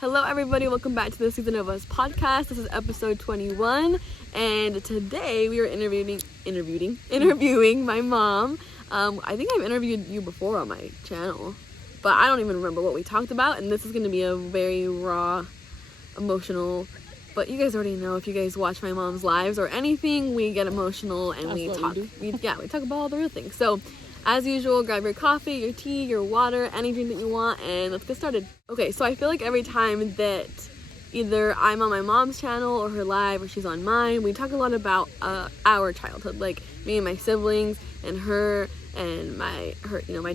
Hello everybody, welcome back to the Season of Us podcast. This is episode 21, and today we are interviewing my mom. I think I've interviewed you before on my channel, but I don't even remember what we talked about, and this is going to be a very raw, emotional, but you guys already know if you guys watch my mom's lives or anything, we get emotional and we talk about all the real things. So as usual, grab your coffee, your tea, your water, anything that you want, and let's get started. Okay, so I feel like every time that either I'm on my mom's channel or her live or she's on mine, we talk a lot about our childhood, like me and my siblings and her and my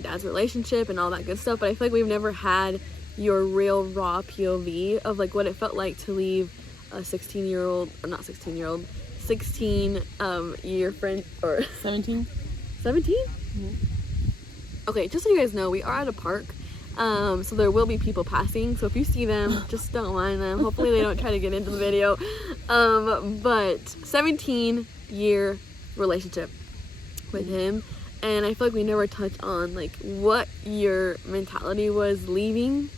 dad's relationship and all that good stuff. But I feel like we've never had your real raw POV of like what it felt like to leave a 16-year friend, or 17. 17? Mm-hmm. Okay, just so you guys know, we are at a park, so there will be people passing, so if you see them, just don't mind them. Hopefully they don't try to get into the video. But 17-year relationship with him, and I feel like we never touched on like what your mentality was leaving,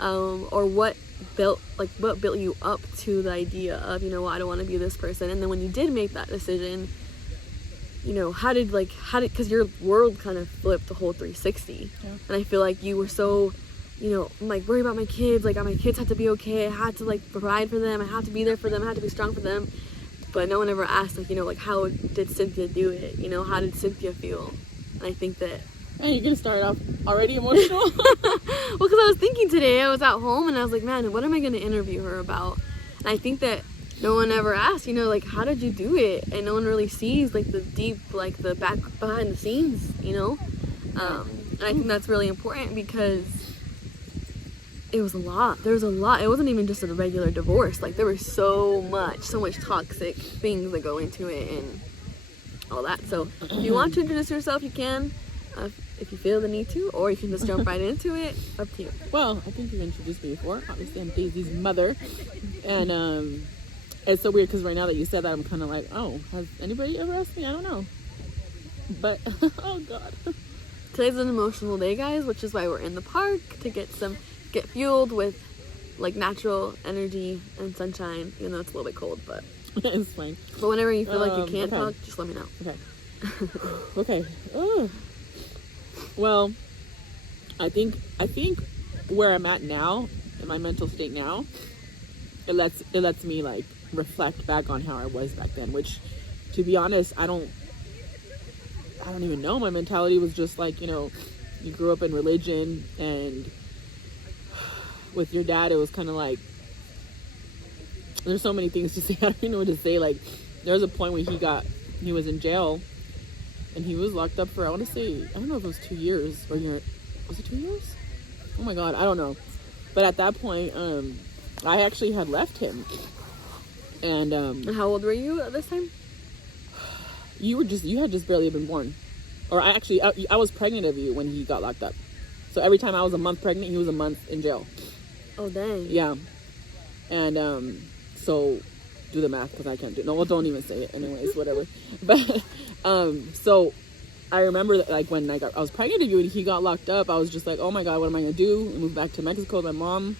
or what built you up to the idea of, I don't want to be this person. And then when you did make that decision, how did because your world kind of flipped the whole 360. Yeah. And I feel like you were so, I'm like worried about my kids, like my kids have to be okay, I had to like provide for them, I have to be there for them, I had to be strong for them. But no one ever asked how did Cynthia do it, how did Cynthia feel? And I think that, Man, you're gonna start off already emotional. well, because I was thinking today, I was at home and I was like, man, what am I gonna interview her about? And I think that no one ever asked, how did you do it? And no one really sees the deep, the back behind the scenes, and I think that's really important because it was a lot. There was a lot. It wasn't even just a regular divorce. There was so much toxic things that go into it and all that. So if you want to introduce yourself, you can, if you feel the need to, or you can just jump right into it. Up to you. Well, I think you've introduced me before. Obviously, I'm Daisy's mother, and it's so weird because right now that you said that, I'm kind of like, oh, has anybody ever asked me? I don't know. But, oh, God. Today's an emotional day, guys, which is why we're in the park to get fueled with, natural energy and sunshine, even though it's a little bit cold, but... It's fine. But whenever you feel like you can't talk, just let me know. Okay. Okay. Oh. Well, I think where I'm at now, in my mental state now, it lets me reflect back on how I was back then, which, to be honest, I don't even know. My mentality was just you grew up in religion, and with your dad it was kind of there's so many things to say. I don't even know what to say. There was a point when he was in jail and he was locked up for, I want to say, I don't know if it was 2 years or was it 2 years? Oh my God, I don't know. But at that point, I actually had left him. And how old were you at this time? You had just barely been born. Or I was pregnant of you when he got locked up. So every time I was a month pregnant, he was a month in jail. Oh, dang. Yeah. And so do the math because I can't do it. No, well, don't even say it anyways, whatever. But so I remember that when I was pregnant of you and he got locked up, I was just like, oh my God, what am I gonna do? I moved back to Mexico with my mom.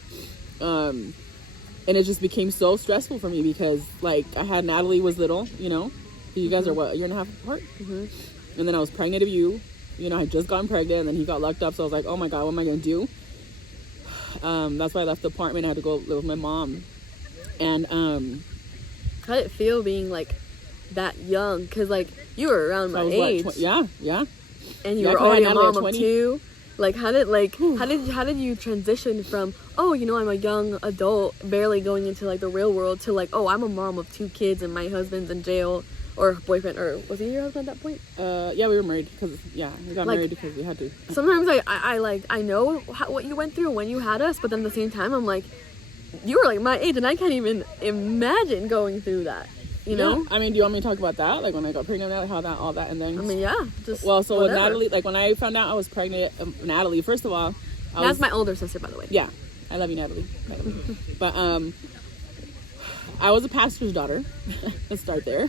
And it just became so stressful for me because I had Natalie was little, you guys are what, a year and a half apart? Mm-hmm. And then I was pregnant of you, I had just gotten pregnant, and then he got locked up. So I was like, oh my God, what am I gonna do? That's why I left the apartment. I had to go live with my mom. And how did it feel being that young? Because you were around my age. Yeah. And you were already a mom of 2. How did you transition from, I'm a young adult barely going into the real world to I'm a mom of 2 kids and my husband's in jail, or boyfriend, or was he your husband at that point? Yeah, we were married because we got married because we had to. Sometimes I know what you went through when you had us, but then at the same time I'm like, you were my age and I can't even imagine going through that. You know? I mean, do you want me to talk about that? When I got pregnant, how that, all that, and then... I mean, yeah. Just well, so whatever. with Natalie, when I found out I was pregnant, Natalie, first of all... That's my older sister, by the way. Yeah. I love you, Natalie. But, I was a pastor's daughter. Let's start there.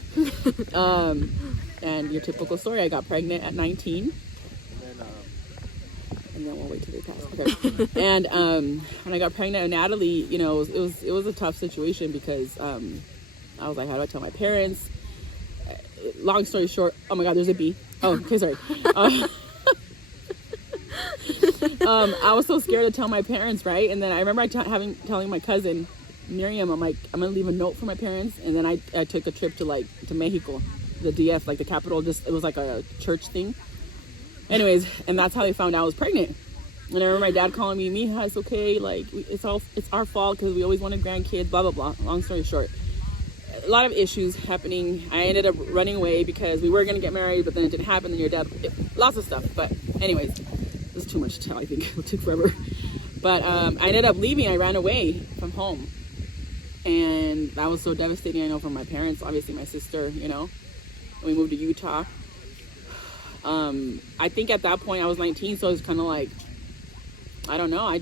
And your typical story, I got pregnant at 19. and then we'll wait till they pass. Okay. And when I got pregnant with Natalie, you know, it was a tough situation because I was like, how do I tell my parents? Long story short, oh my God, there's a bee. Oh, okay, sorry. I was so scared to tell my parents, right? And then I remember telling my cousin Miriam, I'm like, I'm gonna leave a note for my parents. And then I took a trip to Mexico, the DF, like the capital. Just it was like a church thing. Anyways, and that's how they found out I was pregnant. And I remember my dad calling me, Mija, it's okay, like it's our fault because we always wanted grandkids, blah blah blah. Long story short, a lot of issues happening. I ended up running away because we were gonna get married, but then it didn't happen. And your dad, lots of stuff. But anyways, this is too much to tell. I think it'll take forever. But I ended up leaving. I ran away from home, and that was so devastating. I know for my parents, obviously my sister. You know, we moved to Utah. I think at that point I was 19, so it was kind of like, I don't know. I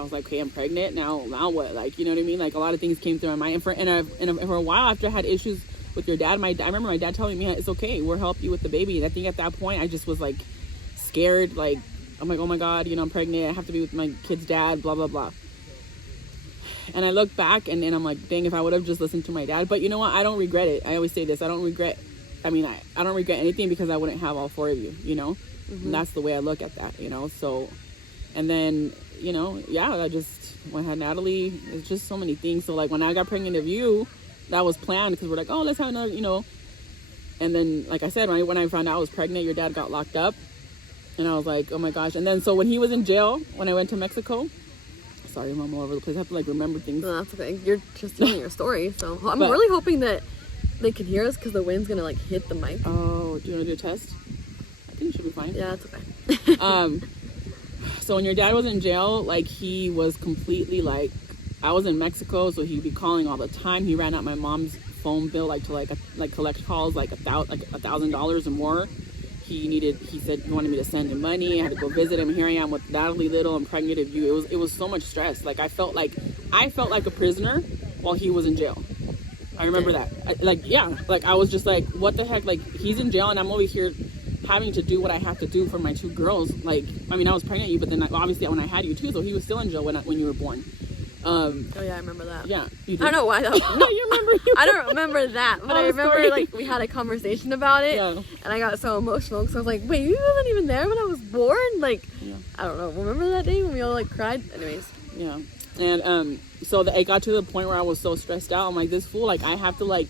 was like, okay, I'm pregnant now what? Like, you know what I mean? Like a lot of things came through my mind. And for a while after I had issues with your dad, I remember my dad telling me, it's okay, we'll help you with the baby. And I think at that point I just was like scared. Like, I'm like, oh my God, you know, I'm pregnant. I have to be with my kid's dad, blah, blah, blah. And I look back and I'm like, dang, if I would have just listened to my dad. But you know what? I don't regret it. I always say this. I don't regret anything because I wouldn't have all four of you, you know? Mm-hmm. And that's the way I look at that, you know? So, and then, you know, yeah, when I had Natalie, it's just so many things. So like when I got pregnant of you, that was planned because we're like, oh, let's have another, you know? And then, like I said, when I found out I was pregnant, your dad got locked up. And I was like, oh my gosh. And then, so when he was in jail, when I went to Mexico, sorry, I'm all over the place. I have to like remember things. No, that's okay. You're just telling your story. So I'm really hoping that they can hear us because the wind's gonna like hit the mic. Oh, do you want to do a test? I think it should be fine. Yeah, that's okay. So when your dad was in jail, like he was completely like, I was in Mexico, so he'd be calling all the time. He ran out my mom's phone bill like to like collect calls like $1,000 or more. He said he wanted me to send him money. I had to go visit him. Here I am with Natalie Little. I'm pregnant of you. It was so much stress. Like I felt like a prisoner while he was in jail. I remember that. I was just like, what the heck? Like he's in jail and I'm over here having to do what I have to do for my two girls. Like, I mean, I was pregnant with you, but then obviously when I had you too, so he was still in jail when you were born. Oh yeah, I remember that. Yeah, you did. I don't know why. No, you remember. I don't remember that, but I remember like we had a conversation about it, and I got so emotional because I was like, "Wait, you wasn't even there when I was born?" Like, I don't know. Remember that day when we all like cried? Anyways. Yeah, and so it got to the point where I was so stressed out. I'm like, this fool. Like, I have to like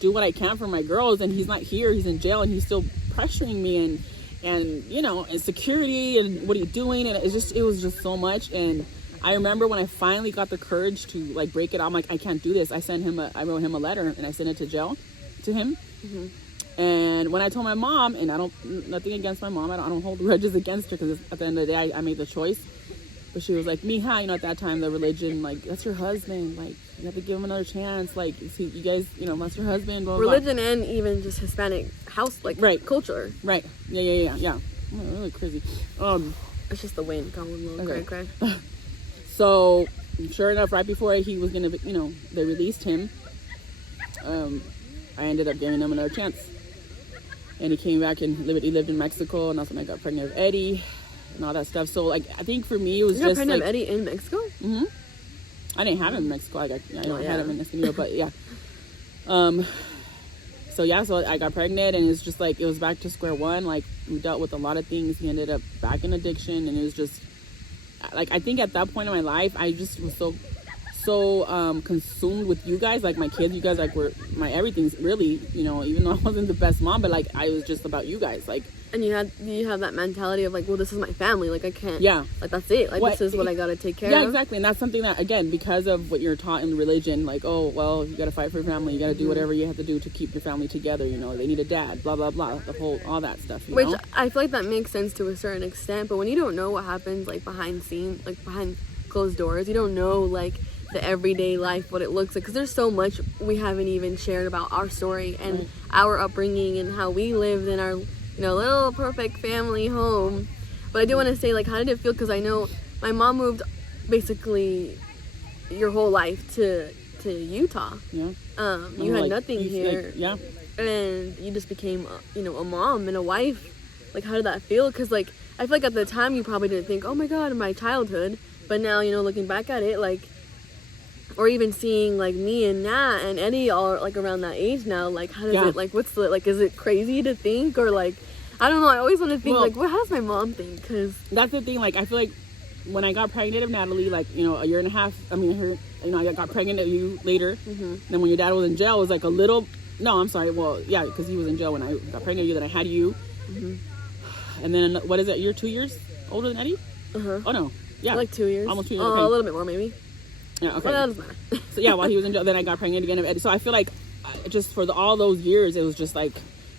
do what I can for my girls, and he's not here. He's in jail, and he's still pressuring me, and you know, and security, and what are you doing? And it was just so much. And I remember when I finally got the courage to like break it. I'm like, I can't do this. I wrote him a letter and I sent it to him. Mm-hmm. And when I told my mom, and nothing against my mom, I don't hold grudges against her because at the end of the day, I made the choice. But she was like, Mija, you know, at that time, the religion, like, that's your husband. Like, you have to give him another chance. Like, you guys, you know, that's your husband. Blah, blah, religion blah. And even just Hispanic house, like, culture. Right. Yeah. Oh, really crazy. It's just the wind. Come on, little cray. So, sure enough, right before he was going to, you know, they released him, I ended up giving him another chance. And he came back and he lived in Mexico, and that's when I got pregnant with Eddie and all that stuff. So, like, I think for me, it was you just, got pregnant like... with Eddie in Mexico? Mm-hmm. I didn't have him in Mexico. I had him in Escondido, but yeah. So I got pregnant, and it's just, like, it was back to square one. Like, we dealt with a lot of things. He ended up back in addiction, and it was just... Like, I think at that point in my life, I just was so consumed with you guys, like my kids. You guys like were my everything's, really, you know, even though I wasn't the best mom, but like I was just about you guys, like. And you have that mentality of like, well, this is my family, like I can't, like that's it, like this is what I gotta take care of. Yeah, exactly. And that's something that, again, because of what you're taught in religion, like, oh well, you gotta fight for your family, you gotta do whatever you have to do to keep your family together, you know, they need a dad, blah blah blah, all that stuff, you know? I feel like that makes sense to a certain extent, but when you don't know what happens like behind closed doors, you don't know like the everyday life, what it looks like, because there's so much we haven't even shared about our story and our upbringing and how we lived in our, you know, little perfect family home. But I do want to say, like, how did it feel? Because I know my mom moved basically your whole life to Utah. Yeah. You had nothing here. Like, yeah. And you just became, you know, a mom and a wife. Like, how did that feel? Because, like, I feel like at the time you probably didn't think, oh my god, my childhood, but now, you know, looking back at it, like, or even seeing like me and Nat and Eddie all like around that age now, like how does it, like, what's the, like, is it crazy to think, or like, I don't know, I always want to think, like, how does my mom think? Because that's the thing, like, I feel like when I got pregnant of Natalie, like, you know, a year and a half, I mean, her, you know, I got pregnant of you later, then when your dad was in jail, it was like a little, no, I'm sorry, well, yeah, because he was in jail when I got pregnant of you, then I had you, and then, what is it, you're 2 years older than Eddie? Oh no, yeah, like 2 years, almost 2 years, a little bit more maybe. Yeah, okay. Well, that doesn't matter. So yeah, while he was in jail, then I got pregnant again of Eddie. So I feel like just for all those years, it was just like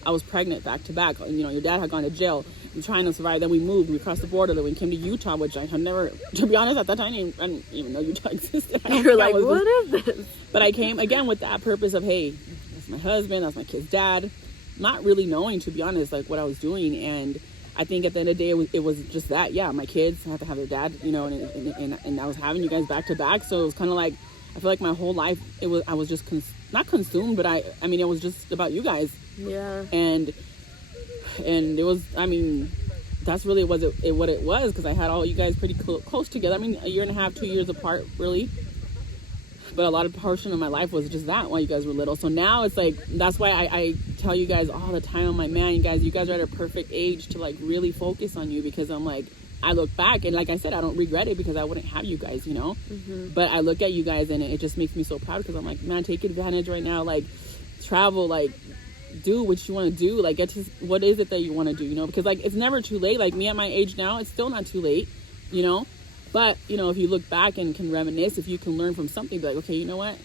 I was pregnant back to back. You know, your dad had gone to jail. We were trying to survive. Then we moved. We crossed the border. Then we came to Utah, which I had never, to be honest, at that time, I didn't even know Utah existed. You're like, what is this? But I came again with that purpose of, hey, that's my husband, that's my kid's dad. Not really knowing, to be honest, like what I was doing. And I think at the end of the day, it was just that. Yeah, my kids have to have their dad, you know, and I was having you guys back to back. So it was kind of like, I feel like my whole life, I was just not consumed, but I mean, it was just about you guys. Yeah. And it was, I mean, that's really what it was, because I had all you guys pretty close together. I mean, a year and a half, 2 years apart, really. But a lot of portion of my life was just that while you guys were little. So now it's like, that's why I tell you guys all the time, I'm like, man, you guys are at a perfect age to like really focus on you, because I'm like, I look back and like I said, I don't regret it, because I wouldn't have you guys, you know. But I look at you guys and it just makes me so proud, because I'm like, man, take advantage right now, like travel, like do what you want to do, like get to what is it that you want to do, you know, because like it's never too late. Like me at my age now, it's still not too late, you know. But you know, if you look back and can reminisce, if you can learn from something, be like, okay, you know what,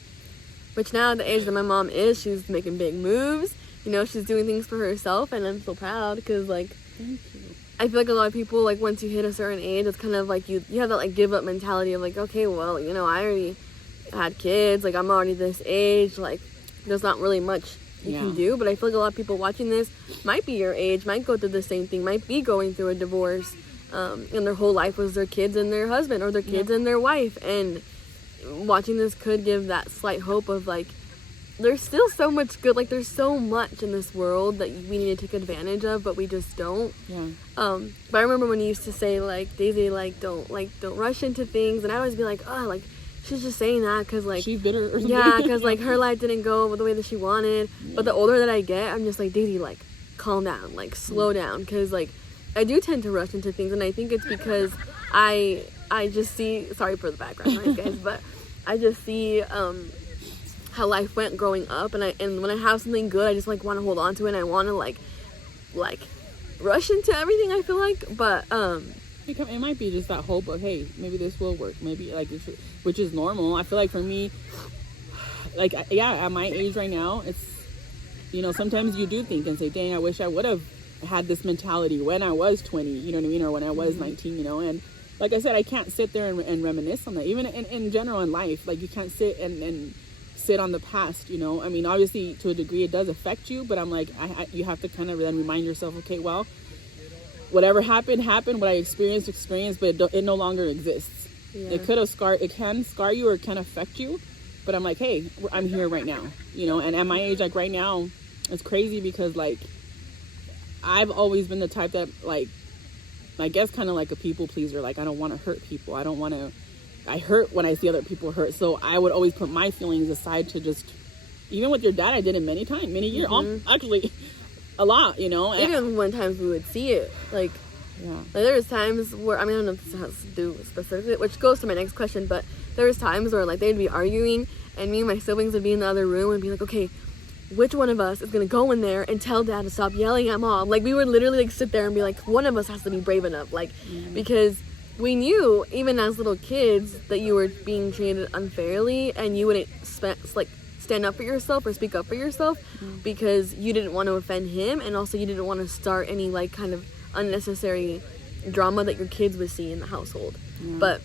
which now at the age that my mom is, she's making big moves, you know, she's doing things for herself, and I'm so proud, because like, thank you. I feel like a lot of people, like, once you hit a certain age, it's kind of like you have that, like, give up mentality of, like, okay, well, you know, I already had kids, like, I'm already this age, like, there's not really much you can do. But I feel like a lot of people watching this might be your age, might go through the same thing, might be going through a divorce, and their whole life was their kids and their husband, or their kids and their wife, and watching this could give that slight hope of, like, there's still so much good, like, there's so much in this world that we need to take advantage of, but we just don't. But I remember when you used to say, like, Daisy, like, don't rush into things, and I always be like, oh, like, she's just saying that because, like, she's bitter or something. Yeah, because, like, her life didn't go the way that she wanted. But the older that I get, I'm just like, Daisy, like, calm down, like, slow down, because, like, I do tend to rush into things, and I think it's because I just see, sorry for the background noise, guys, but I just see how life went growing up, and when I have something good, I just, like, want to hold on to it, and I want to, like rush into everything, I feel like. But it might be just that hope of, hey, maybe this will work, maybe, like, which is normal. I feel like for me, like, yeah, at my age right now, it's, you know, sometimes you do think and say, dang, I wish I would have had this mentality when I was 20, you know what I mean, or when I was 19, you know. And like I said, I can't sit there and reminisce on that, even in general in life. Like, you can't sit and sit on the past, you know. I mean, obviously to a degree it does affect you, but I'm like, you have to kind of then remind yourself, okay, well, whatever happened, what I experienced, but it no longer exists. It can scar you, or it can affect you, but I'm like, hey, I'm here right now, you know. And at my age, like right now, it's crazy because, like, I've always been the type that, like, I guess kind of like a people pleaser. Like, I don't want to hurt people. I hurt when I see other people hurt. So I would always put my feelings aside to just, even with your dad, I did it many years, actually a lot, you know. And even when times we would see it, like, like there was times where, I mean, I don't know if this has to do specifically, which goes to my next question, but there was times where, like, they'd be arguing, and me and my siblings would be in the other room and be like, okay, which one of us is gonna go in there and tell dad to stop yelling at mom? Like, we would literally, like, sit there and be like, one of us has to be brave enough, like, because we knew, even as little kids, that you were being treated unfairly, and you wouldn't stand up for yourself or speak up for yourself because you didn't want to offend him, and also you didn't want to start any, like, kind of unnecessary drama that your kids would see in the household. But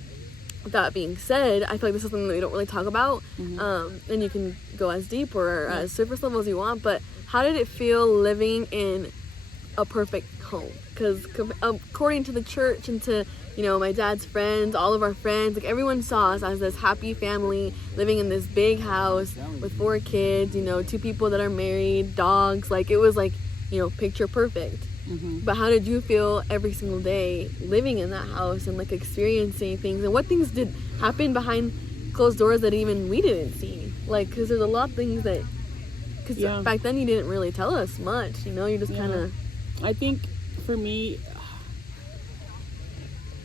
that being said, I feel like this is something that we don't really talk about, and you can go as deep or as surface level as you want, but how did it feel living in a perfect home? Because according to the church and to, you know, my dad's friends, all of our friends, like, everyone saw us as this happy family living in this big house with 4 kids, you know, 2 people that are married, dogs. Like, it was like, you know, picture perfect. But how did you feel every single day living in that house and like experiencing things, and what things did happen behind closed doors that even we didn't see? Like, because there's a lot of things that, because back then you didn't really tell us much, you know, you just kind of. I think for me,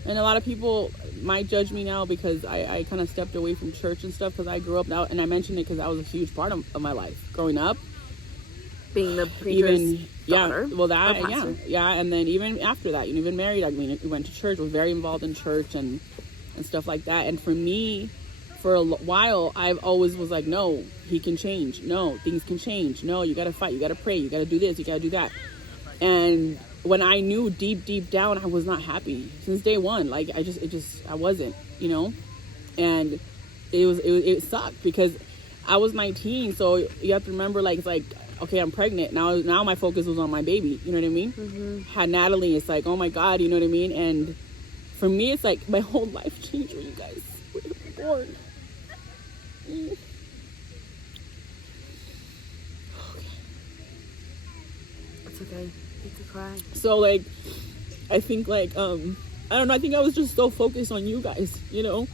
and a lot of people might judge me now because I kind of stepped away from church and stuff, because I grew up now, and I mentioned it because that was a huge part of my life growing up. Being the preacher's daughter. Well, that, and then even after that, even married, I mean, we went to church, was very involved in church and stuff like that. And for me, for a while, I've always was like, no, he can change. No, things can change. No, you got to fight. You got to pray. You got to do this. You got to do that. And when I knew deep down, I was not happy since day one. Like, I wasn't, you know, and it sucked because I was 19. So you have to remember, like, it's like, okay, I'm pregnant. Now my focus was on my baby. You know what I mean? Had Natalie, it's like, oh my God, you know what I mean? And for me, it's like my whole life changed when you guys were born. Okay. It's okay. You can cry. So, like, I think, like, I don't know, I think I was just so focused on you guys, you know?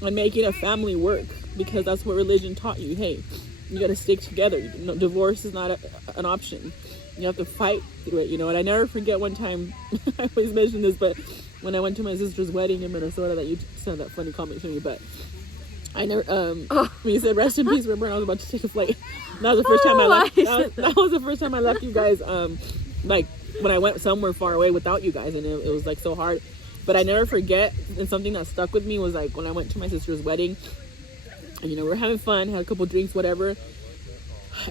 And making a family work, because that's what religion taught you. Hey, you got to stick together. You know, divorce is not an option. You have to fight through it, you know. And I never forget one time, I always mention this, but when I went to my sister's wedding in Minnesota, that you said that funny comment to me, but I never, when you said rest in peace, remember I was about to take a flight. That was the first time I left. That was the first time I left you guys, like when I went somewhere far away without you guys, and it was like so hard. But I never forget, and something that stuck with me was like when I went to my sister's wedding, and, you know, we're having fun, had a couple drinks, whatever.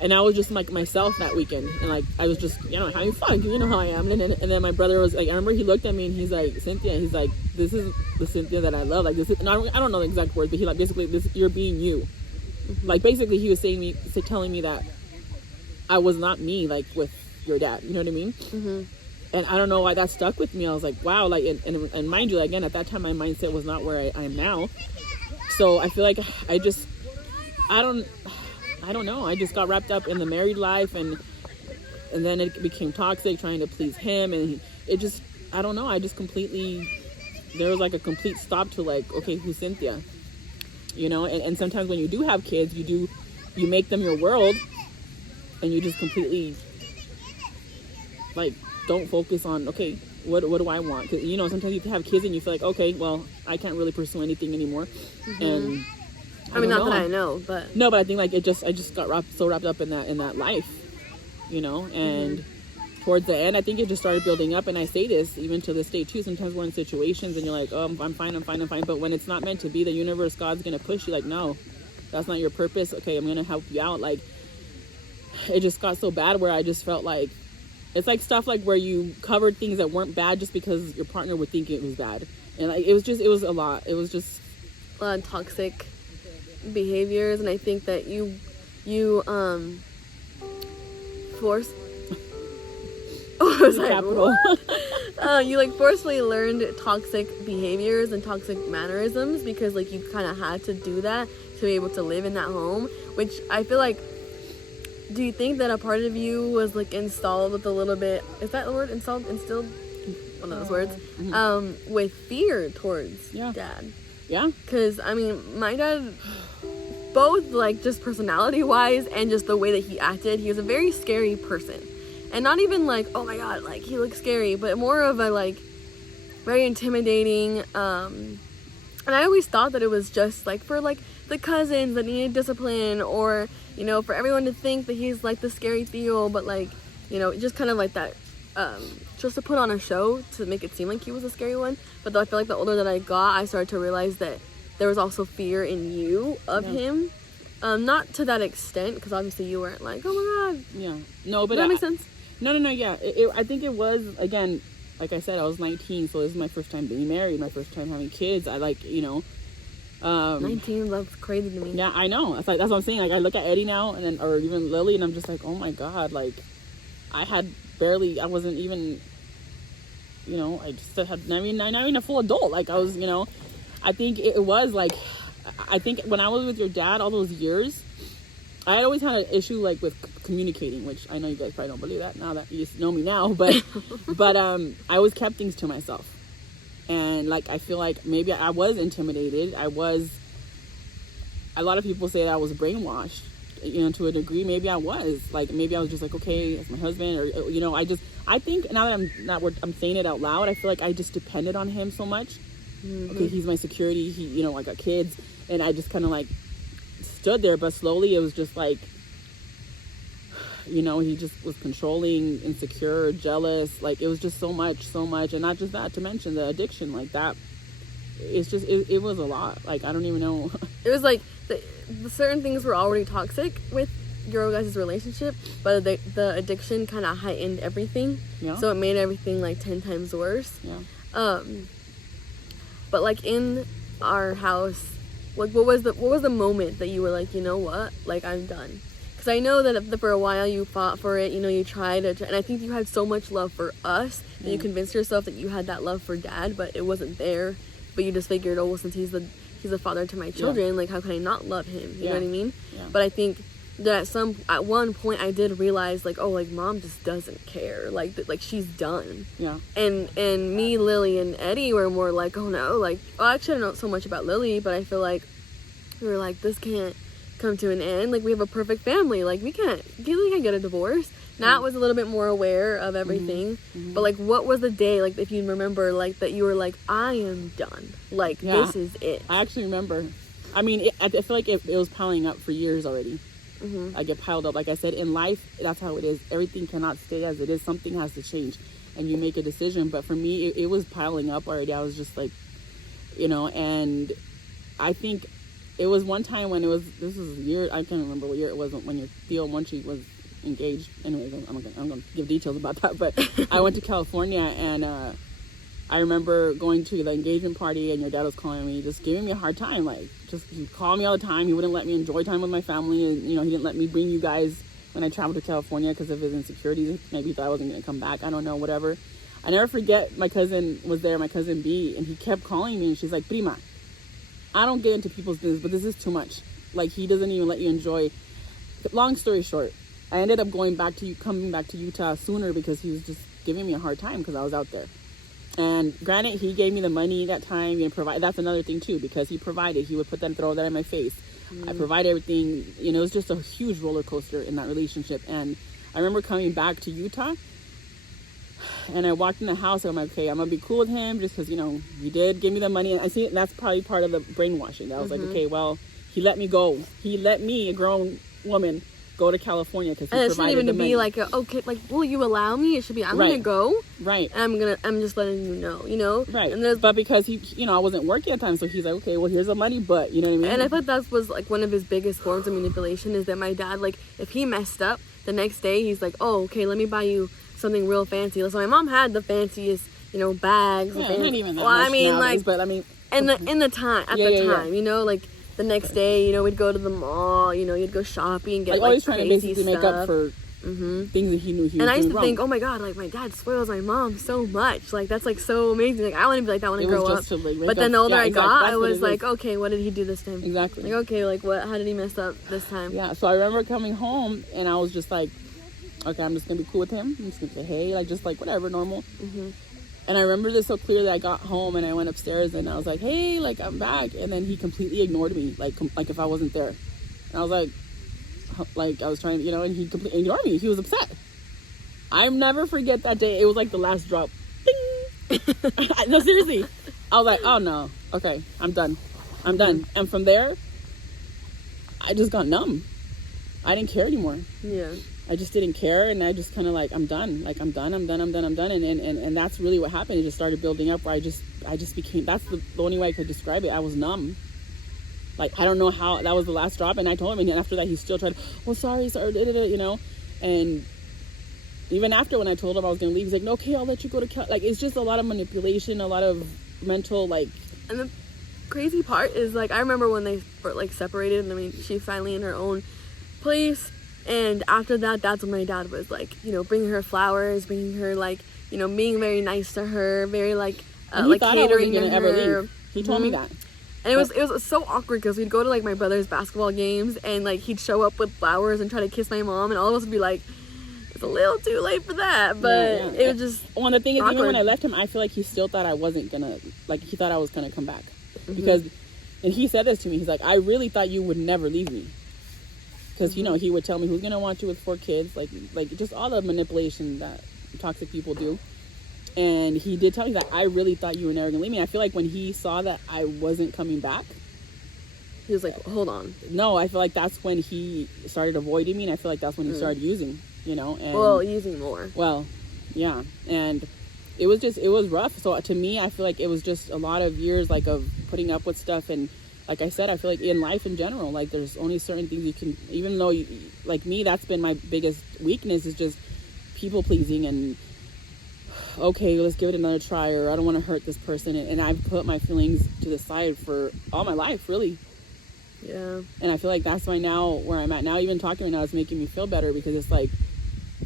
And I was just like myself that weekend. And like, I was just, you know, having fun. You know how I am. And then my brother was like, I remember he looked at me and he's like, Cynthia, he's like, this is the Cynthia that I love. Like, this is, and I don't know the exact words, but he like, basically, you're being you. Like, basically he was telling me that I was not me, like with your dad. You know what I mean? And I don't know why that stuck with me. I was like, wow. Like, and mind you, again, at that time, my mindset was not where I am now. So I feel like I don't know. I just got wrapped up in the married life, and then it became toxic, trying to please him, and it just, I don't know. I just completely, there was like a complete stop to like, okay, who's Cynthia? You know, and sometimes when you do have kids, you make them your world, and you just completely like don't focus on, okay, what do I want? 'Cause, you know, sometimes you have kids and you feel like, okay, well, I can't really pursue anything anymore. And I mean, not that I know, but no, but I think like I just got wrapped up in that life, you know. And towards the end, I think it just started building up. And I say this even to this day too. Sometimes we're in situations and you're like, oh, I'm fine. But when it's not meant to be, the universe, God's gonna push you. Like, no, that's not your purpose. Okay, I'm gonna help you out. Like, it just got so bad where I just felt like, it's like stuff like where you covered things that weren't bad just because your partner would think it was bad. And like, it was a lot. It was just a lot of toxic behaviors. And I think that you forced you like forcefully learned toxic behaviors and toxic mannerisms because like you kind of had to do that to be able to live in that home, which I feel like, do you think that a part of you was like installed with a little bit, is that the word, instilled, one of those words, with fear towards dad? Yeah. Because I mean, my dad, both like just personality wise and just the way that he acted, he was a very scary person. And not even like, oh my god, like he looks scary, but more of a like very intimidating. And I always thought that it was just like for like the cousins that needed discipline, or you know, for everyone to think that he's like the scary Theo, but like, you know, just kind of like that, just to put on a show to make it seem like he was a scary one. But though I feel like the older that I got, I started to realize that there was also fear in you of him. Not to that extent, because obviously you weren't like, oh my god. Yeah. No, but does that make sense? No, yeah. I think it was, again, like I said, I was 19, so this is my first time being married, my first time having kids. I like, you know. 19, that's crazy to me. Yeah, I know. It's like, that's what I'm saying. Like, I look at Eddie now, and then, or even Lily, and I'm just like, oh my god, like, I wasn't even, you know, I just had, not even a full adult. Like, I was, you know, I think it was like, I think when I was with your dad all those years, I had always had an issue like with communicating, which I know you guys probably don't believe that now that you know me now, but I always kept things to myself. And like I feel like maybe I was intimidated. A lot of people say that I was brainwashed, you know, to a degree. Maybe I was just like, okay, it's my husband, or you know, I think now that I'm saying it out loud, I feel like I just depended on him so much. Okay, he's my security. He, you know, I got kids, and I just kind of like stood there. But slowly, it was just like, you know, he just was controlling, insecure, jealous. Like it was just so much, and not just that. To mention the addiction, like that. It's just it was a lot. Like I don't even know. It was like the certain things were already toxic with your guys' relationship, but the addiction kind of heightened everything. Yeah. So it made everything like 10 times worse. Yeah. But like in our house, like what was the moment that you were like, you know what, like I'm done? Because I know that for a while you fought for it, you know, you tried to, and I think you had so much love for us that you convinced yourself that you had that love for Dad, but it wasn't there. But you just figured, oh well, since he's the father to my children, like how can I not love him? You know what I mean? Yeah. But I think that at one point I did realize like, oh, like Mom just doesn't care, like she's done. Yeah. And me, Lily, and Eddie were more like, oh no, like, well, actually I don't know so much about Lily, but I feel like we were like, this can't come to an end. Like we have a perfect family. Like we can't get a divorce. Nat was a little bit more aware of everything, but like, what was the day, like, if you remember, like, that you were like, I am done. Like, this is it. I actually remember. I mean, I feel like it was piling up for years already. I get piled up. Like I said, in life, that's how it is. Everything cannot stay as it is. Something has to change, and you make a decision. But for me, it was piling up already. I was just like, you know, and I think it was one time when this was a year, I can't remember what year it was, when your Theo Monchi was engaged. Anyways, I'm gonna give details about that, but I went to California, and I remember going to the engagement party, and your dad was calling me, just giving me a hard time. Like, just he called me all the time. He wouldn't let me enjoy time with my family, and you know, he didn't let me bring you guys when I traveled to California because of his insecurities. Maybe he thought I wasn't gonna come back. I don't know, whatever. I never forget, my cousin was there, my cousin B, and he kept calling me, and she's like, Prima, I don't get into people's business, but this is too much. Like, he doesn't even let you enjoy. Long story short, I ended up coming back to Utah sooner because he was just giving me a hard time because I was out there. And granted, he gave me the money that time and provide. That's another thing too, because he provided. He would throw that in my face. I provide everything. You know, it was just a huge roller coaster in that relationship. And I remember coming back to Utah, and I walked in the house, and I'm like, okay, I'm gonna be cool with him just because, you know, he did give me the money. And I see that's probably part of the brainwashing. I was like, okay, well, he let me go. He let me, a grown woman, go to California because he provided the money. And it shouldn't even be like, okay, like, will you allow me? It should be, I'm gonna go. Right. And I'm just letting you know. Right. And but because he, you know, I wasn't working at the time, so he's like, okay, well, here's the money, but you know what I mean? And I thought that was like one of his biggest forms of manipulation, is that my dad, like, if he messed up, the next day he's like, oh, okay, let me buy you something real fancy. So my mom had the fanciest, you know, bags. Yeah, not even that well, much I mean, nowadays, like, but I mean, at the time, you know, like, the next day, you know, we'd go to the mall, you know, you'd go shopping and get like always crazy trying to basically stuff. make up for things that he knew he was doing And I used to wrong. think, oh my god, like, my dad spoils my mom so much. Like, that's like so amazing. Like, I want to be like that when I grow up. But then the older I got, I was like, okay, what did he do this time? Exactly. Like, okay, like, what? How did he mess up this time? Yeah. So I remember coming home, and I was just like, okay, I'm just gonna be cool with him. I'm just gonna say hey, like, just like whatever, normal. And I remember this so clearly. I got home and I went upstairs and I was like, hey, like, I'm back. And then he completely ignored me, like if I wasn't there. And I was like I was trying, you know, and he completely ignored me. He was upset. I'll never forget that day. It was like the last drop. Ding! No, seriously. I was like, oh no, okay, I'm done. And from there, I just got numb. I didn't care anymore. Yeah. I just didn't care, and I just kind of like, I'm done. Like, I'm done. And that's really what happened. It just started building up where I just became, that's the only way I could describe it. I was numb. Like, I don't know how, that was the last drop. And I told him, and after that, he still tried, oh, sorry, you know. And even after, when I told him I was going to leave, he's like, no, okay, I'll let you go to like, it's just a lot of manipulation, a lot of mental, like. And the crazy part is, like, I remember when they were, like, separated, and I mean, she's finally in her own place. And after that, that's when my dad was like, you know, bringing her flowers, bringing her, like, you know, being very nice to her, very like catering to her. Ever leave. He told me that. And it was so awkward because we'd go to like my brother's basketball games and like he'd show up with flowers and try to kiss my mom, and all of us would be like, it's a little too late for that. But it was just well, the thing is, awkward. even when I left him, I feel like he still thought I wasn't gonna, like, he thought I was gonna come back. Because, and he said this to me, he's like, I really thought you would never leave me. Because, you know, he would tell me who's gonna want you with 4 kids, like just all the manipulation that toxic people do. And he did tell me that I really thought you were never gonna leave me. I feel like when he saw that I wasn't coming back, he was like, hold on. No, I feel like that's when he started avoiding me, and I feel like that's when he started using, you know. And, using more. Well, yeah, and it was rough. So to me, I feel like it was just a lot of years like of putting up with stuff. And like I said, I feel like in life in general, like there's only certain things you can, even though like me, that's been my biggest weakness, is just people pleasing and, okay, let's give it another try, or I don't want to hurt this person. And I've put my feelings to the side for all my life, really. Yeah. And I feel like that's why now, where I'm at now, even talking right now, is making me feel better, because it's like,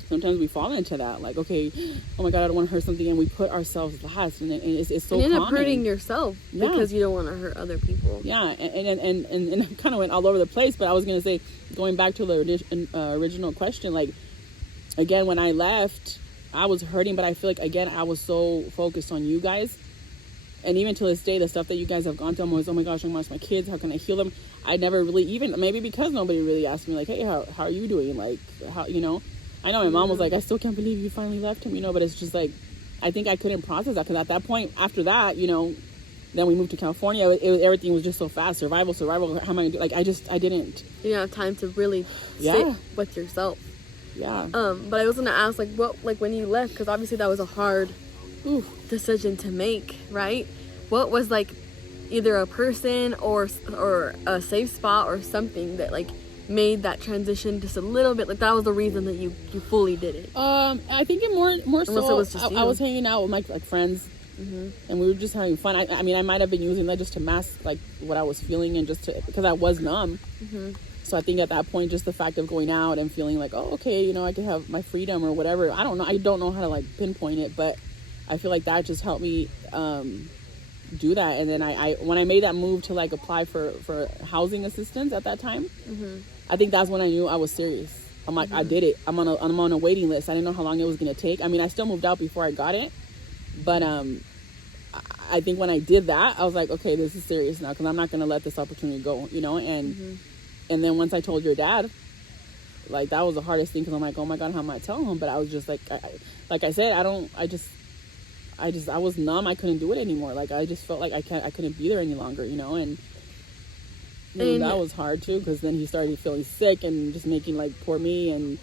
sometimes we fall into that, like, okay, oh my God, I don't want to hurt something, and we put ourselves last, and it's so common. You end up hurting yourself because you don't want to hurt other people. Yeah, and I kind of went all over the place, but I was going to say, going back to the original question, like, again, when I left, I was hurting, but I feel like, again, I was so focused on you guys. And even to this day, the stuff that you guys have gone through, I'm always, oh my gosh, I'm watching my kids, how can I heal them? I never really, even, maybe because nobody really asked me, like, hey, how are you doing? Like, how, you know? I know my mom was like, I still can't believe you finally left him, you know? But it's just like, I think I couldn't process that, because at that point, after that, you know, then we moved to California, everything was just so fast, survival, how am I gonna do? Like, I didn't. You didn't have time to really sit with yourself. Yeah. But I was gonna ask, like, what, like, when you left, because obviously that was a hard decision to make, right? What was, like, either a person or a safe spot or something that, like, made that transition just a little bit, like, that was the reason that you fully did it? I think it more so, it was just I was hanging out with my, like, friends, and we were just having fun. I mean, I might have been using that just to mask, like, what I was feeling, and just to, because I was numb. So I think at that point, just the fact of going out and feeling like, oh, okay, you know, I can have my freedom or whatever. I don't know how to, like, pinpoint it, but I feel like that just helped me do that. And then I when I made that move to, like, apply for housing assistance at that time, I think that's when I knew I was serious. I'm like, I did it. I'm on a waiting list. I didn't know how long it was going to take. I mean, I still moved out before I got it, but I think when I did that, I was like, okay, this is serious now, because I'm not going to let this opportunity go, you know. And then once I told your dad, like, that was the hardest thing, because I'm like, oh my God, how am I telling him? But I was just like, like I said, I was numb. I couldn't do it anymore. Like, I just felt like I couldn't be there any longer, you know. And you know, that was hard too, because then he started feeling sick and just making, like, poor me, and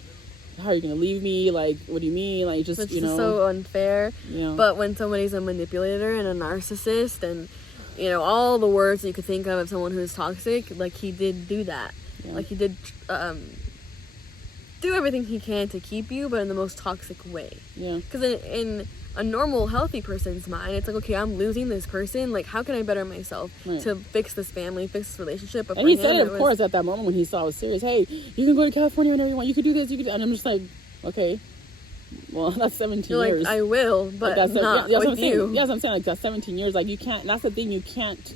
how are you gonna leave me? Like, what do you mean? Like, just, which you know, is so unfair. Yeah. But when somebody's a manipulator and a narcissist, and, you know, all the words that you could think of someone who's toxic, like, he did do that. Yeah. Like, he did do everything he can to keep you, but in the most toxic way. Yeah. Because in a normal, healthy person's mind, it's like, okay, I'm losing this person. Like, how can I better myself to fix this family, fix this relationship? But and he said, of course, at that moment when he saw I was serious, hey, you can go to California whenever you want. You could do this. You could. And I'm just like, okay, well, that's 17 You're years. Like, I will, but like, not with you. Yes, I'm saying, like, that's 17 years. Like, you can't. That's the thing. You can't.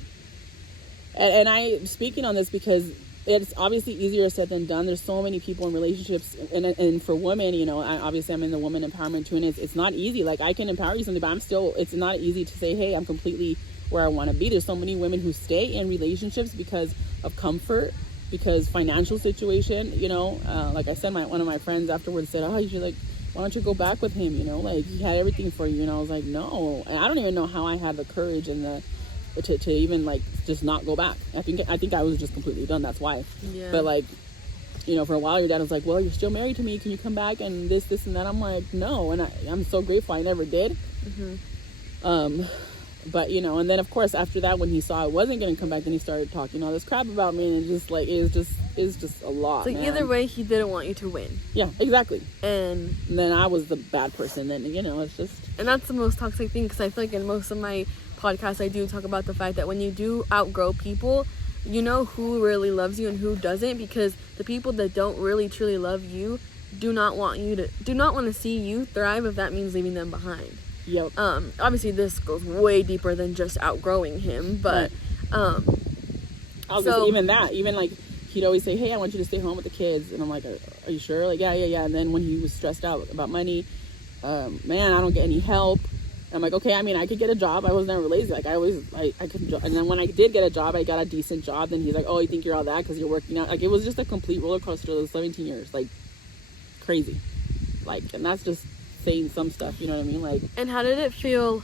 And I'm speaking on this because it's obviously easier said than done. There's so many people in relationships, and for women, you know, obviously I'm in the woman empowerment too, and it's not easy. Like, I can empower you something, but it's not easy to say, hey, I'm completely where I want to be. There's so many women who stay in relationships because of comfort, because financial situation, you know. Like I said, one of my friends afterwards said, oh, you should, like, why don't you go back with him, you know, like, he had everything for you. And I was like, no. And I don't even know how I had the courage and the to even, like, just not go back. I think I was just completely done. That's why. Yeah. But, like, you know, for a while your dad was like, well, you're still married to me, can you come back, and this and that. I'm like, no. And I'm so grateful I never did. But, you know, and then of course after that, when he saw I wasn't going to come back, then he started talking all this crap about me, and it just, like, it's just a lot. So either way, he didn't want you to win. Yeah, exactly. And then I was the bad person. Then, you know, it's just, and that's the most toxic thing, because I feel like in most of my podcasts I do talk about the fact that when you do outgrow people, you know who really loves you and who doesn't, because the people that don't really truly love you do not want to see you thrive, if that means leaving them behind. Yep. Obviously this goes way deeper than just outgrowing him, but I was So- gonna say, even that, even like he'd always say, "Hey, I want you to stay home with the kids," and I'm like, "Are you sure?" Like, yeah. And then when he was stressed out about money, man, I don't get any help. I'm like, okay, I mean, I could get a job. I was never lazy. Like, I could. And then when I did get a job, I got a decent job. Then he's like, "Oh, you think you're all that because you're working out?" Like, it was just a complete roller coaster. Those 17 years, like, crazy. Like, and that's just saying some stuff. You know what I mean? Like, And how did it feel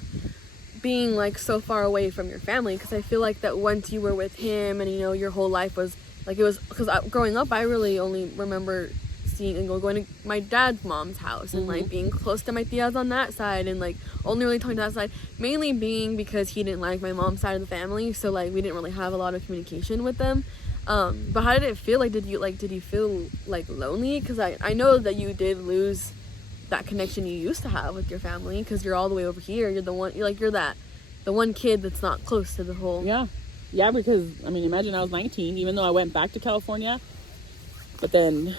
being like so far away from your family? Because I feel like that once you were with him and, you know, your whole life was like, it was, because growing up, I really only remember seeing and going to my dad's mom's house and like being close to my tias on that side, and like only really talking to that side, mainly being because he didn't like my mom's side of the family, so like we didn't really have a lot of communication with them. But how did it feel? Like, did you feel like lonely? Because I know that you did lose that connection you used to have with your family because you're all the way over here. You're the one kid that's not close to the whole. yeah, because I mean, imagine I was 19, even though I went back to California, but then,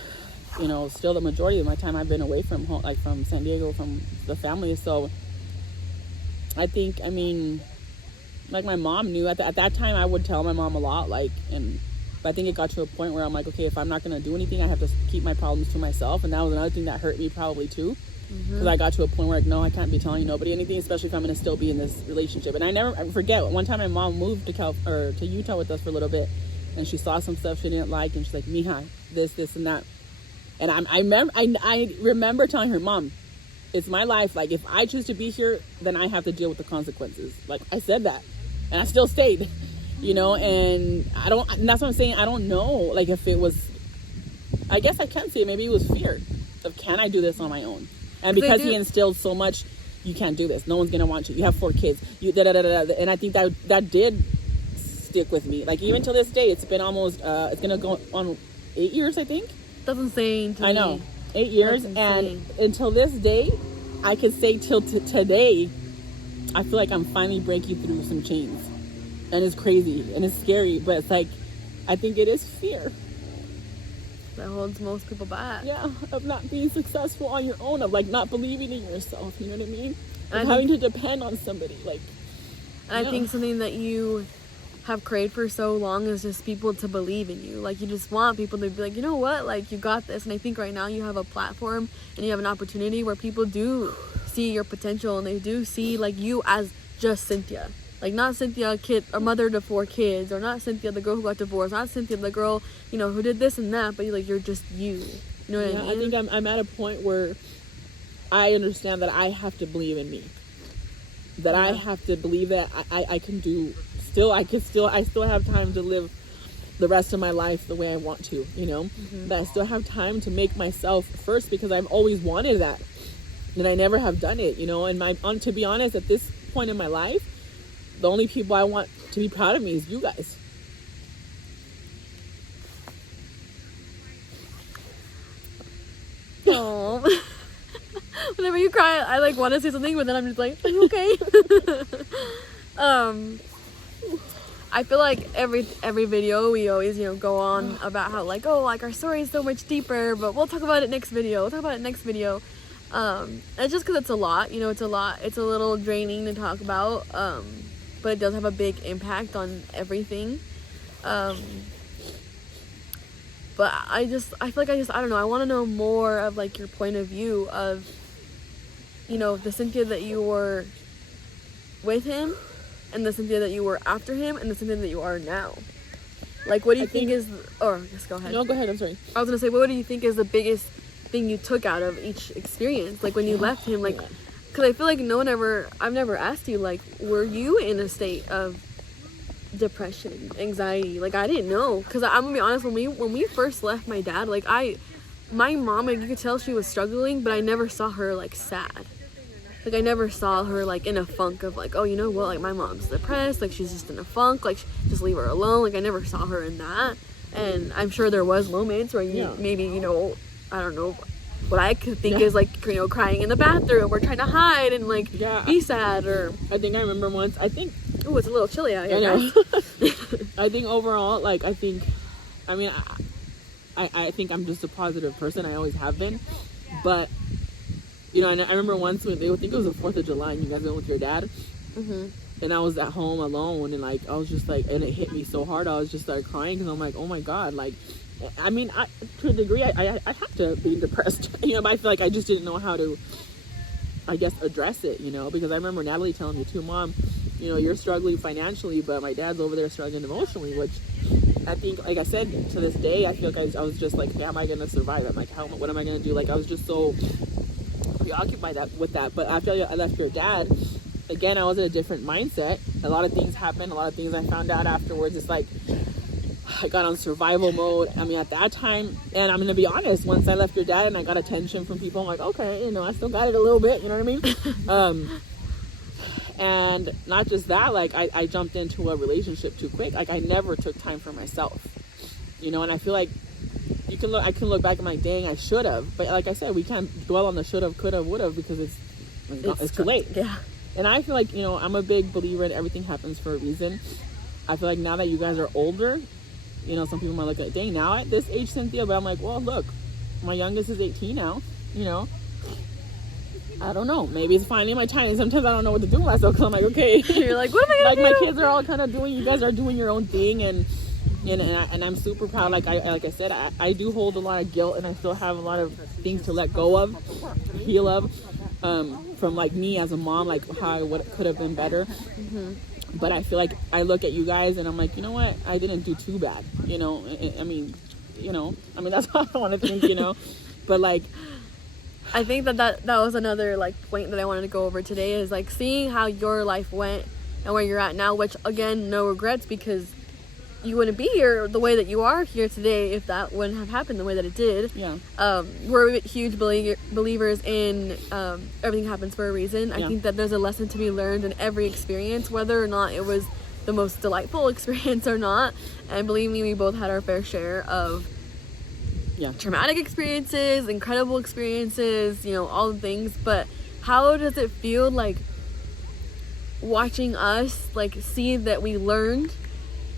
you know, still the majority of my time I've been away from home, like from San Diego, from the family. So I think, I mean, like my mom knew at that time. I would tell my mom a lot, like, but I think it got to a point where I'm like, okay, if I'm not going to do anything, I have to keep my problems to myself. And that was another thing that hurt me probably too. Because I got to a point where, like, no, I can't be telling nobody anything, especially if I'm going to still be in this relationship. And I forget, one time my mom moved to Utah with us for a little bit, and she saw some stuff she didn't like, and she's like, Mija, this, and that. And I remember telling her, Mom, it's my life. Like, if I choose to be here, then I have to deal with the consequences. Like, I said that, and I still stayed, you know. And that's what I'm saying. I don't know, like, if it was, I guess I can say maybe it was fear of, can I do this on my own? And because he instilled so much, you can't do this. No one's gonna want you. You have 4 kids. And I think that did stick with me. Like, even till this day, it's been almost it's gonna go on 8 years, I think. That's insane to me. I know, 8 years, and until this day, I could say till today, I feel like I'm finally breaking through some chains, and it's crazy and it's scary, but it's like, I think it is fear. That holds most people back. Yeah, of not being successful on your own, of like not believing in yourself. You know what I mean? And of having to depend on somebody. Like, and I think something that you have craved for so long is just people to believe in you. Like, you just want people to be like, you know what, like, you got this. And I think right now you have a platform and you have an opportunity where people do see your potential, and they do see like you as just Cynthia. Like, not Cynthia, a mother to 4 kids, or not Cynthia, the girl who got divorced, not Cynthia, the girl, you know, who did this and that, but you're just you. You know what I mean? I think I'm at a point where I understand that I have to believe in me. That I have to believe that I can do, I still have time to live the rest of my life the way I want to, you know? That I still have time to make myself first, because I've always wanted that. And I never have done it, you know? And to be honest, at this point in my life, the only people I want to be proud of me is you guys. Oh. Whenever you cry, I like want to say something, but then I'm just like, are you okay? I feel like every video we always, you know, go on about how like, oh, like our story is so much deeper, but we'll talk about it next video. It's just because it's a lot, you know, it's a little draining to talk about, but it does have a big impact on everything. But I feel like I don't know, I want to know more of like your point of view of, you know, the Cynthia that you were with him, and the Cynthia that you were after him, and the Cynthia that you are now. Like, what do you think is, or just go ahead. No, go ahead, I'm sorry. I was gonna say, what do you think is the biggest thing you took out of each experience? Like, when you left him, like, because I feel like I've never asked you, like, were you in a state of depression, anxiety? Like, I didn't know, because I'm gonna be honest, when we first left my dad, like, my mom, like, you could tell she was struggling, but I never saw her like sad. Like, I never saw her like in a funk of like, oh, you know what, like, my mom's depressed, like, she's just in a funk, like, just leave her alone. Like, I never saw her in that. And I'm sure there was moments where you maybe, you know, I don't know, what I could think is like, you know, crying in the bathroom or trying to hide and like be sad. Or I think I remember once, oh, it's a little chilly out here, guys. I think overall, like, I think I'm just a positive person. I always have been. But, you know, I remember once when I think it was the 4th of July, and you guys went with your dad. and I was at home alone, and like I was just like, and it hit me so hard, I was just started crying because I'm like, oh my god, like, I mean, to a degree, I have to be depressed, you know, but I feel like I just didn't know how to, I guess, address it, you know, because I remember Natalie telling me too, Mom, you know, you're struggling financially, but my dad's over there struggling emotionally, which I think, like I said, to this day, I feel like I was just like, how am I going to survive? I'm like, what am I going to do? Like, I was just so preoccupied with that. But after I left your dad, again, I was in a different mindset. A lot of things happened. A lot of things I found out afterwards. It's like, I got on survival mode. I mean, at that time, and I'm going to be honest, once I left your dad and I got attention from people, I'm like, okay, you know, I still got it a little bit, you know what I mean? And not just that, like, I jumped into a relationship too quick. Like, I never took time for myself, you know, and I feel like I can look back and I'm like, dang, I should have. But like I said, we can't dwell on the should have, could have, would have, because it's too late. Yeah. And I feel like, you know, I'm a big believer in everything happens for a reason. I feel like now that you guys are older, you know, some people might look at, dang, now at this age, Cynthia, but I'm like, well, look, my youngest is 18 now, you know. I don't know. Maybe it's finally my time. Sometimes I don't know what to do with myself because I'm like, okay. You're like, what am I gonna do? Like, my kids are all kind of doing, you guys are doing your own thing, and I'm super proud. Like I said, I do hold a lot of guilt, and I still have a lot of things to let go of, heal of, from like me as a mom, like how what could have been better. Mm-hmm. But I feel like I look at you guys and I'm like, you know what? I didn't do too bad. You know, I mean, that's how I want to think, you know, but like, I think that was another like point that I wanted to go over today, is like seeing how your life went and where you're at now, which again, no regrets, because you wouldn't be here the way that you are here today if that wouldn't have happened the way that it did. Yeah. We're huge believers in everything happens for a reason. I think that there's a lesson to be learned in every experience, whether or not it was the most delightful experience or not. And believe me, we both had our fair share of traumatic experiences, incredible experiences, you know, all the things. But how does it feel like watching us like see that we learned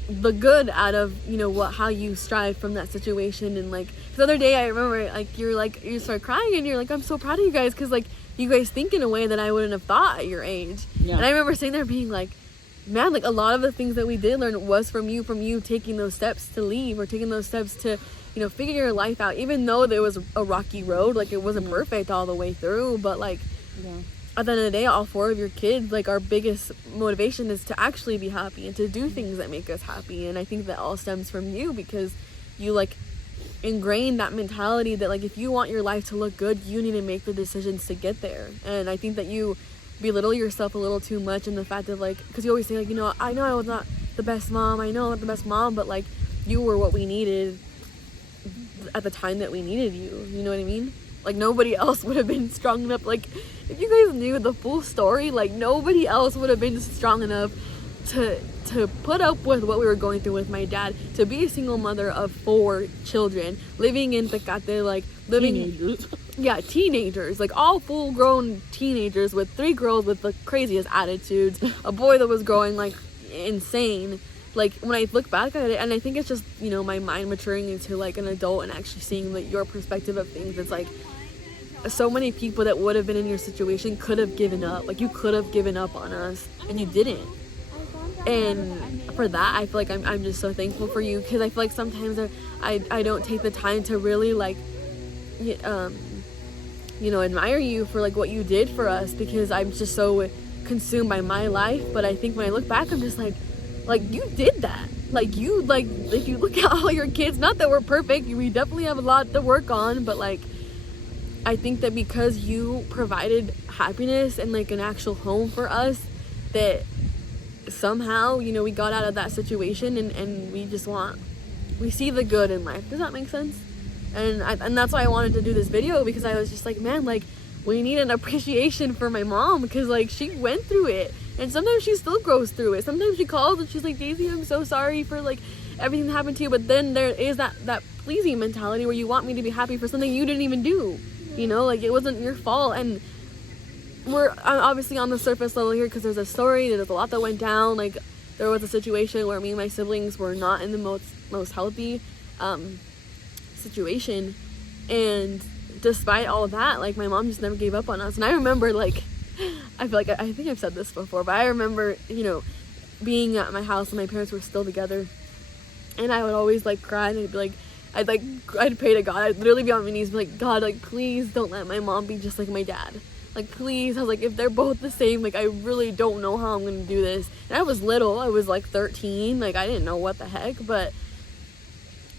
the good out of, you know, how you strive from that situation? And like the other day I remember you start crying and you're like, I'm so proud of you guys, because like you guys think in a way that I wouldn't have thought at your age. And I remember sitting there being like, man, like a lot of the things that we did learn was from you taking those steps to leave, or taking those steps to, you know, figure your life out, even though there was a rocky road. Like it wasn't perfect all the way through, but like at the end of the day, all 4 of your kids, like our biggest motivation is to actually be happy and to do things that make us happy. And I think that all stems from you, because you like ingrained that mentality that like if you want your life to look good, you need to make the decisions to get there. And I think that you belittle yourself a little too much in the fact of like, because you always say like, you know, I know I was not the best mom, but like you were what we needed at the time that we needed you know what I mean? Like nobody else would have been strong enough. Like if you guys knew the full story, like nobody else would have been strong enough to put up with what we were going through with my dad, to be a single mother of 4 children, living in Tecate, like living teenagers, like all full grown teenagers with 3 girls with the craziest attitudes, a boy that was growing like insane. Like when I look back at it, and I think it's just, you know, my mind maturing into like an adult and actually seeing like your perspective of things. It's like so many people that would have been in your situation could have given up. Like you could have given up on us and you didn't. And for that, I feel like I'm just so thankful for you, because I feel like sometimes I don't take the time to really like you know, admire you for like what you did for us, because I'm just so consumed by my life. But I think when I look back, I'm just like you did that. Like you, like if you look at all your kids, not that we're perfect, we definitely have a lot to work on, but like I think that because you provided happiness and like an actual home for us, that somehow, you know, we got out of that situation, and we see the good in life. Does that make sense? And that's why I wanted to do this video, because I was just like, man, like we need an appreciation for my mom, because like she went through it, and sometimes she still goes through it. Sometimes she calls and she's like, Daisy, I'm so sorry for like everything that happened to you. But then there is that pleasing mentality where you want me to be happy for something you didn't even do, you know, like it wasn't your fault. And I'm obviously on the surface level here because there's a story, there's a lot that went down. Like there was a situation where me and my siblings were not in the most healthy situation, and despite all of that, like my mom just never gave up on us. And I remember like I feel like I think I've said this before, but I remember, being at my house and my parents were still together, and I would always like cry, and I'd be like, I'd pray to God. I'd literally be on my knees and be like, God, like, please don't let my mom be just like my dad. Like, please. I was like, if they're both the same, like, I really don't know how I'm gonna do this. And I was little. I was like 13. Like, I didn't know what the heck,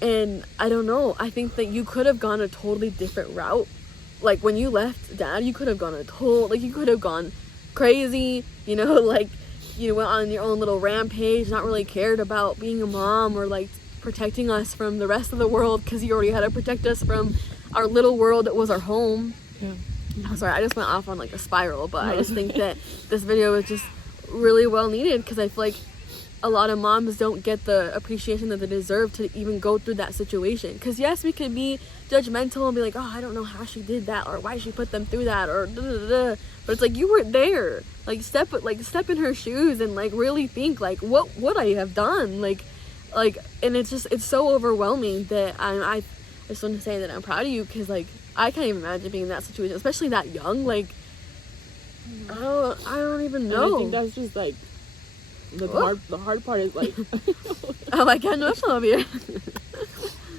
and I don't know. I think that you could have gone a totally different route. Like, when you left dad, you could have gone you could have gone crazy, like, you went on your own little rampage, not really cared about being a mom or like protecting us from the rest of the world, because you already had to protect us from our little world that was our home. Yeah. I'm sorry, I just went off on like a spiral, but I just think that this video is just really well needed, because I feel like a lot of moms don't get the appreciation that they deserve to even go through that situation. Because yes, we could be judgmental and be like, oh, I don't know how she did that, or why she put them through that, or da da da. But it's like, you were there. Like step in her shoes and like really think like, what would I have done? Like, and it's so overwhelming that I just want to say that I'm proud of you, because like I can't even imagine being in that situation, especially that young. Like, I don't even know. And I think that's just like the hard part is like I'm like, getting emotional over here.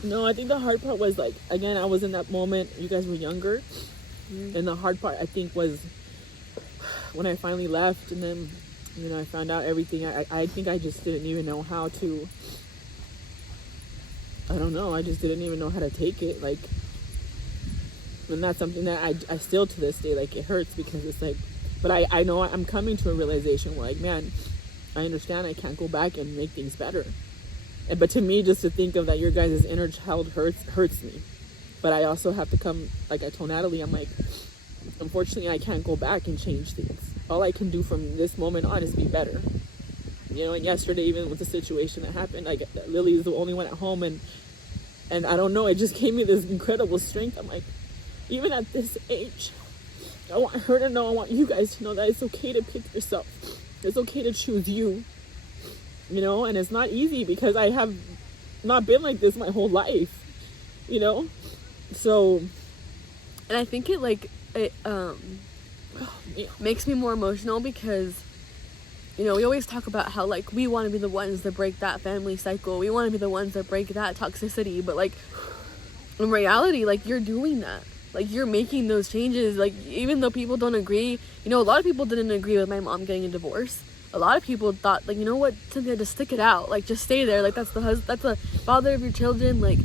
No, I think the hard part was like, again, I was in that moment, you guys were younger, and the hard part I think was when I finally left, and then I found out everything. I think I just didn't even know how to, I don't know, I just didn't even know how to take it, like, and that's something that I still to this day, like, it hurts, because it's like, but I know I'm coming to a realization where like, man, I understand I can't go back and make things better. But to me, just to think of that your guys' inner child hurts me. But I also have to come, like I told Natalie, I'm like, unfortunately, I can't go back and change things. All I can do from this moment on is be better. And yesterday, even with the situation that happened, like, Lily is the only one at home, and I don't know, it just gave me this incredible strength. I'm like, even at this age, I want her to know, I want you guys to know that it's okay to pick yourself. It's okay to choose you. And it's not easy, because I have not been like this my whole life, so, and I think it makes me more emotional, because we always talk about how like we want to be the ones that break that family cycle, we want to be the ones that break that toxicity, but like in reality, like, you're doing that, like, you're making those changes. Like, even though people don't agree, a lot of people didn't agree with my mom getting a divorce. A lot of people thought, like, you know what, Cynthia, just stick it out. Like, just stay there. Like, that's the father of your children. Like,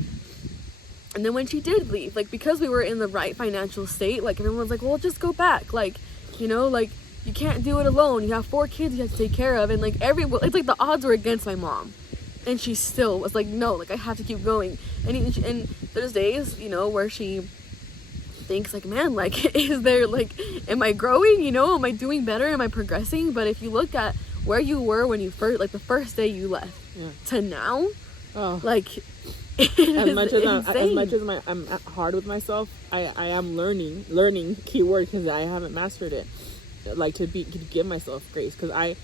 and then when she did leave, like, because we were in the right financial state, like, everyone's like, well, just go back. Like, like, you can't do it alone. You have 4 kids you have to take care of. And, like, it's like the odds were against my mom. And she still was like, no, like, I have to keep going. And there's days, where she thinks like, man, like, is there, like, am I growing, am I doing better, am I progressing? But if you look at where you were when you first, like, the first day you left to now, like, as much as I'm hard with myself, I am learning keyword, because I haven't mastered it, like, to give myself grace, because I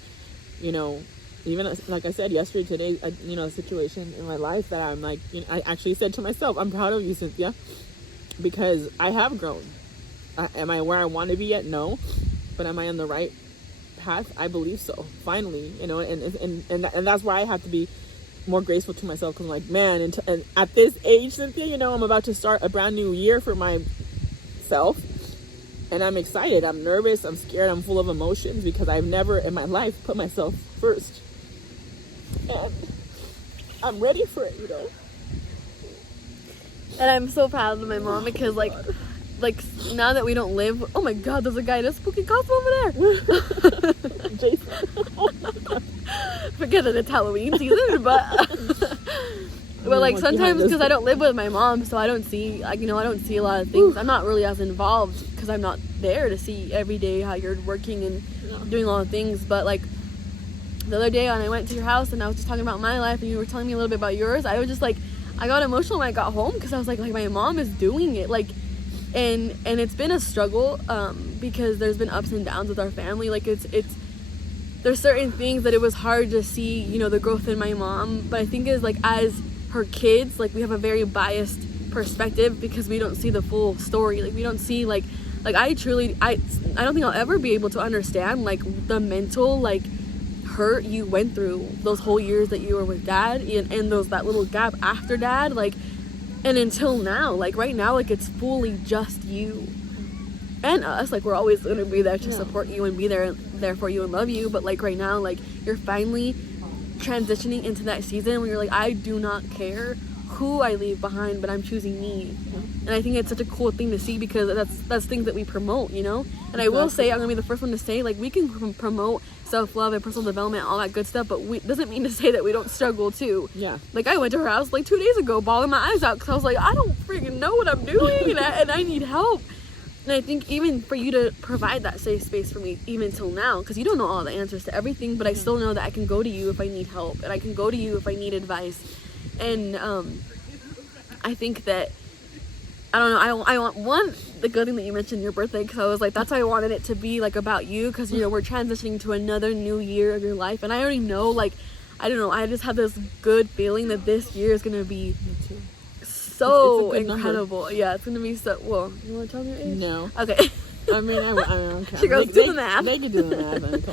even like I said yesterday, today, a situation in my life that I'm like, I actually said to myself, I'm proud of you, Cynthia, because I have grown. Am I where I want to be yet? No. But am I on the right path? I believe so. Finally, and that's why I have to be more graceful to myself, because I'm like, man, and at this age, Cynthia, I'm about to start a brand new year for myself, and I'm excited. I'm nervous. I'm scared. I'm full of emotions, because I've never in my life put myself first, and I'm ready for it, And I'm so proud of my mom, because like now that we don't live, oh my god, there's a guy in a spooky costume over there. Jason. Forget that it's Halloween season, but like, sometimes, because I don't live with my mom, so I don't see, like, I don't see a lot of things. I'm not really as involved, because I'm not there to see every day how you're working and doing all the things. But like the other day when I went to your house and I was just talking about my life, and you were telling me a little bit about yours, I was just like, I got emotional when I got home, because I was like my mom is doing it, like, and it's been a struggle, because there's been ups and downs with our family. Like, there's certain things that it was hard to see, the growth in my mom. But I think is like, as her kids, like, we have a very biased perspective, because we don't see the full story. Like, we don't see like Like I don't think I'll ever be able to understand like the mental like hurt you went through those whole years that you were with dad, and that little gap after dad, like, and until now, like right now, like it's fully just you and us. Like we're always gonna be there to support you and be there for you and love you, but like right now, like you're finally transitioning into that season where you're like, I do not care who I leave behind, but I'm choosing me. And I think it's such a cool thing to see, because that's things that we promote, you know. And I will say, I'm gonna be the first one to say, like, we can promote self-love and personal development, all that good stuff, but doesn't mean to say that we don't struggle too. Yeah. Like I went to her house like 2 days ago bawling my eyes out because I was like, I don't freaking know what I'm doing, and I need help. And I think even for you to provide that safe space for me even till now, because you don't know all the answers to everything, but I still know that I can go to you if I need help, and I can go to you if I need advice. And I think that, I don't know, I want the good thing that you mentioned your birthday, because I was like, that's why I wanted it to be like about you, because you know we're transitioning to another new year of your life, and I already know, like, I don't know, I just have this good feeling that this year is gonna be so it's incredible. Number. Yeah, it's gonna be so. Well, you want to tell me your age? No. Okay. I mean, I don't care. She goes, do the math. They can do the math. Okay.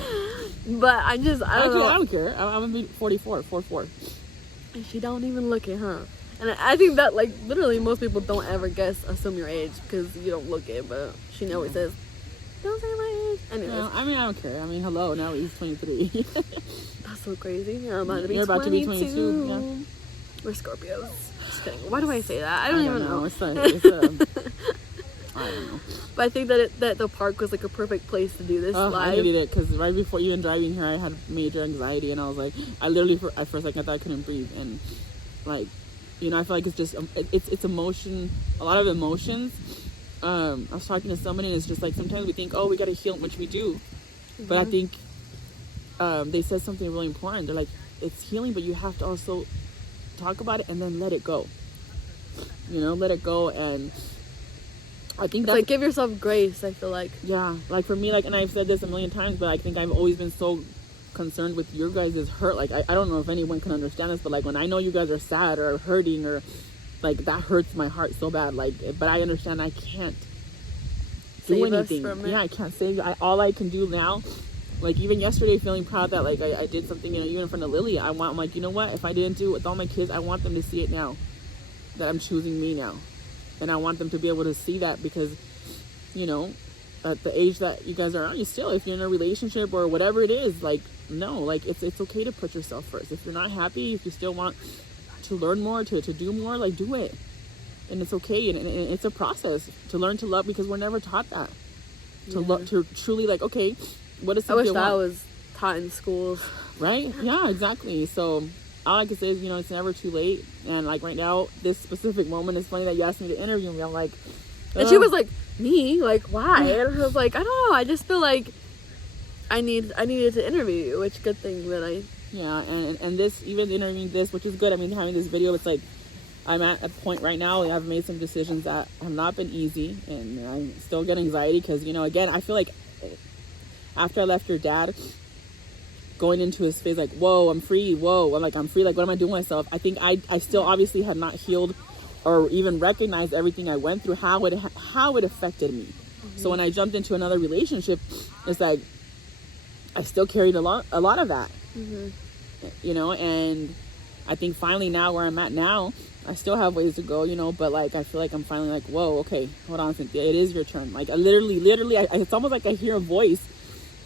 But I don't know. I don't care. I'm gonna be 44. And she don't even look it, huh? And I think that, like, literally most people don't ever assume your age because you don't look it, but she always says, don't say my age. Anyways. No, I mean, I don't care. I mean, hello, now he's 23. That's so crazy. Yeah, I'm about to be You're 22. about to be 22, yeah. We're Scorpios. Just kidding. Why do I say that? I don't even know. It's I don't know. But I think that the park was like a perfect place to do this live. I needed it because right before even driving here, I had major anxiety, and I was like, I literally for a second I thought I couldn't breathe, and like, you know, I feel like it's just it's emotion, a lot of emotions. I was talking to somebody, and it's just like sometimes we think, oh, we got to heal, which we do, but I think they said something really important. They're like, it's healing, but you have to also talk about it and then let it go. You know, let it go. And I think that's like, give yourself grace. I feel like, yeah, like for me, like, and I've said this a million times, but I think I've always been so concerned with your guys' hurt. Like I don't know if anyone can understand this, but like when I know you guys are sad or hurting, or like that hurts my heart so bad. Like, but I understand I can't do anything. Yeah, I can't save you. All I can do now, like even yesterday, feeling proud that like I did something, you know, even in front of Lily. I'm like, you know what? If I didn't do it with all my kids, I want them to see it now, that I'm choosing me now, and I want them to be able to see that, because, you know, at the age that you guys are, you still, if you're in a relationship or whatever it is, like, no, like it's okay to put yourself first. If you're not happy, if you still want to learn more, to do more, like, do it. And it's okay, and it's a process to learn to love, because we're never taught that. To truly, like, okay, what is something I wish that was taught in schools. Right? Yeah, exactly. So all I can say is, you know, it's never too late. And like right now, this specific moment, is funny that you asked me to interview me. I'm like, and she was like, me? Like, why? And I was like, I don't know. I just feel like I needed to interview you, which good thing that I... Yeah, and this, even interviewing this, which is good. I mean, having this video, it's like, I'm at a point right now, and I've made some decisions that have not been easy, and I'm still getting anxiety because, you know, again, I feel like after I left your dad, going into his phase, like, whoa, I'm free, whoa, I'm free, like, what am I doing with myself? I think I still obviously had not healed or even recognized everything I went through, how it affected me. Mm-hmm. So when I jumped into another relationship, it's like I still carried a lot of that. Mm-hmm. You know, and I think finally now where I'm at now, I still have ways to go, you know, but like I feel like I'm finally like, whoa, okay, hold on, Cynthia, it is your turn. Like I literally, it's almost like I hear a voice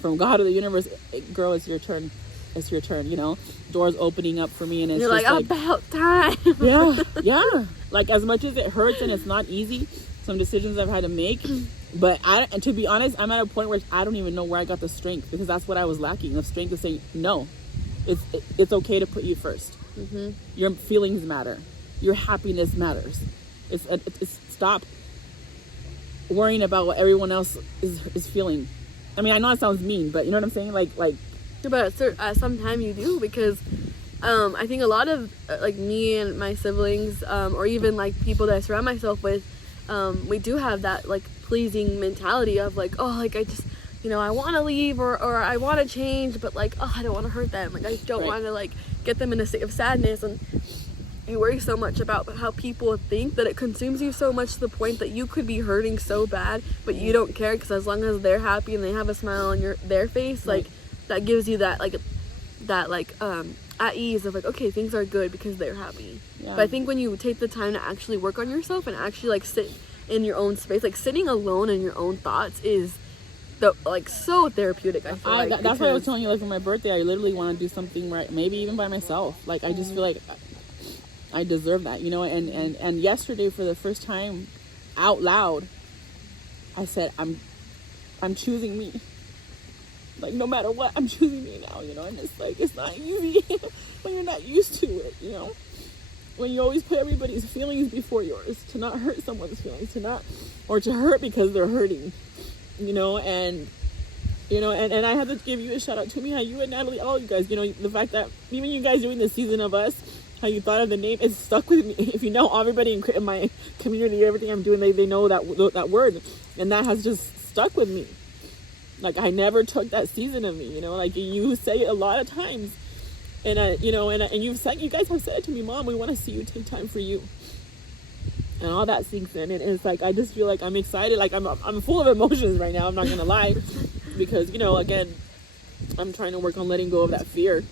from God or the universe, girl, it's your turn. It's your turn, you know, doors opening up for me, and it's you're just like, about time. yeah. Like as much as it hurts and it's not easy, some decisions I've had to make, but and to be honest, I'm at a point where I don't even know where I got the strength, because that's what I was lacking, the strength to say no. It's okay to put you first. Mm-hmm. Your feelings matter. Your happiness matters. It's stop worrying about what everyone else is feeling. I mean, I know it sounds mean, but you know what I'm saying? Like. But sometimes you do, because I think a lot of like me and my siblings, or even like people that I surround myself with, we do have that like pleasing mentality of like, oh, like I just, you know, I want to leave or I want to change, but like, oh, I don't want to hurt them. Like I don't want to like get them in a state of sadness, and you worry so much about how people think that it consumes you so much to the point that you could be hurting so bad, but you don't care, because as long as they're happy and they have a smile on their face, like that gives you that at ease of like, okay, things are good because they're happy. Yeah. But I think when you take the time to actually work on yourself and actually like sit in your own space, like sitting alone in your own thoughts is so therapeutic. I feel like that's why I was telling you, like, for my birthday, I literally want to do something, right, maybe even by myself. Like, I just feel like I deserve that, you know. And yesterday, for the first time out loud, I said, I'm choosing me. Like, no matter what, I'm choosing me now, you know. And it's like, it's not easy when you're not used to it, you know. When you always put everybody's feelings before yours, to not hurt someone's feelings, or to hurt because they're hurting, you know. And I have to give you a shout out to me, how you and Natalie, all you guys, you know, the fact that even you guys doing this season of us, how you thought of the name, it's stuck with me. If you know, everybody in my community, everything I'm doing, they know that word, and that has just stuck with me. Like, I never took that season of me, you know. Like, you say it a lot of times, and you know, and you guys have said it to me, Mom, we want to see you take time for you, and all that sinks in. And it's like, I just feel like I'm excited, like I'm full of emotions right now. I'm not gonna lie, because, you know, again, I'm trying to work on letting go of that fear.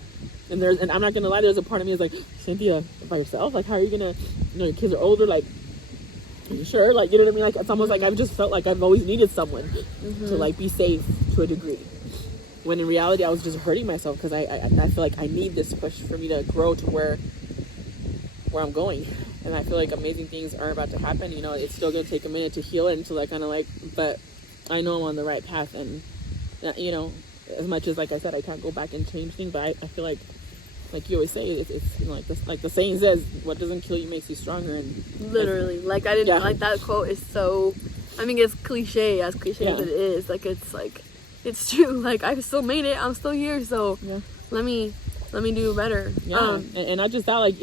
And I'm not gonna lie, there's a part of me is like, Cynthia, by yourself? Like, how are you gonna, you know, your kids are older, like, are you sure? Like, you know what I mean? Like, it's almost like I've just felt like I've always needed someone to, like, be safe to a degree. When in reality, I was just hurting myself, because I feel like I need this push for me to grow to where I'm going. And I feel like amazing things are about to happen. You know, it's still gonna take a minute to heal it, until I kind of like, but I know I'm on the right path. And, you know, as much as, like I said, I can't go back and change things, but I feel like you always say, it's you know, like the saying says, what doesn't kill you makes you stronger. And literally, like, I didn't like that quote is so, I mean, it's cliche as it is, like, it's true. Like, I still made it, I'm still here, so let me do better. And not just that, like,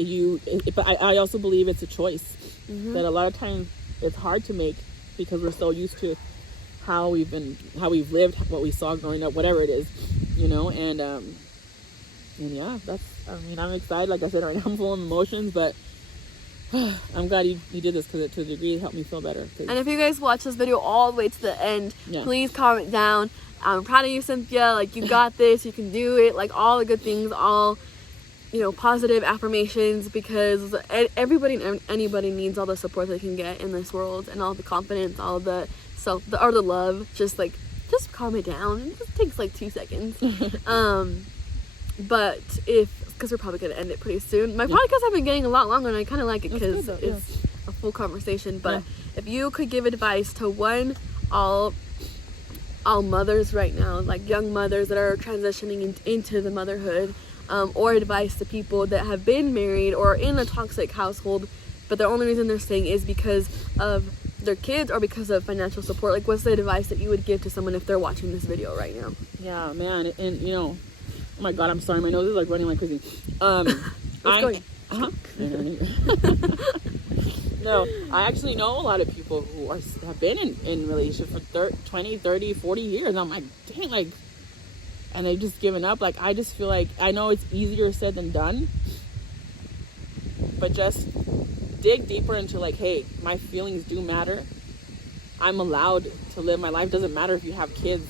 but I also believe it's a choice that a lot of times it's hard to make, because we're so used to how we've lived, what we saw growing up, whatever it is, you know. And yeah, I'm excited. Like I said, right now I'm full of emotions, but I'm glad you did this, because to a degree it helped me feel better. And if you guys watch this video all the way to the end, please comment down, I'm proud of you, Cynthia, like, you got this, you can do it, like, all the good things, all, you know, positive affirmations, because everybody and anybody needs all the support they can get in this world, and all the confidence, all the the love. Just calm it down. It just takes like 2 seconds. But because we're probably gonna end it pretty soon. My podcasts have been getting a lot longer, and I kind of like it because it's a full conversation. But if you could give advice to all mothers right now, like young mothers that are transitioning into the motherhood, or advice to people that have been married or in a toxic household, but the only reason they're staying is because of their kids or because of financial support, like, what's the advice that you would give to someone if they're watching this video right now? Yeah, man. And, you know, oh my God, I'm sorry, my nose is like running like crazy. Going. No, I actually know a lot of people who have been in relationships for 20, 30, 40 years. I'm like, dang, like, and they've just given up. Like, I just feel like, I know it's easier said than done, but just dig deeper into, like, hey, my feelings do matter. I'm allowed to live my life. Doesn't matter if you have kids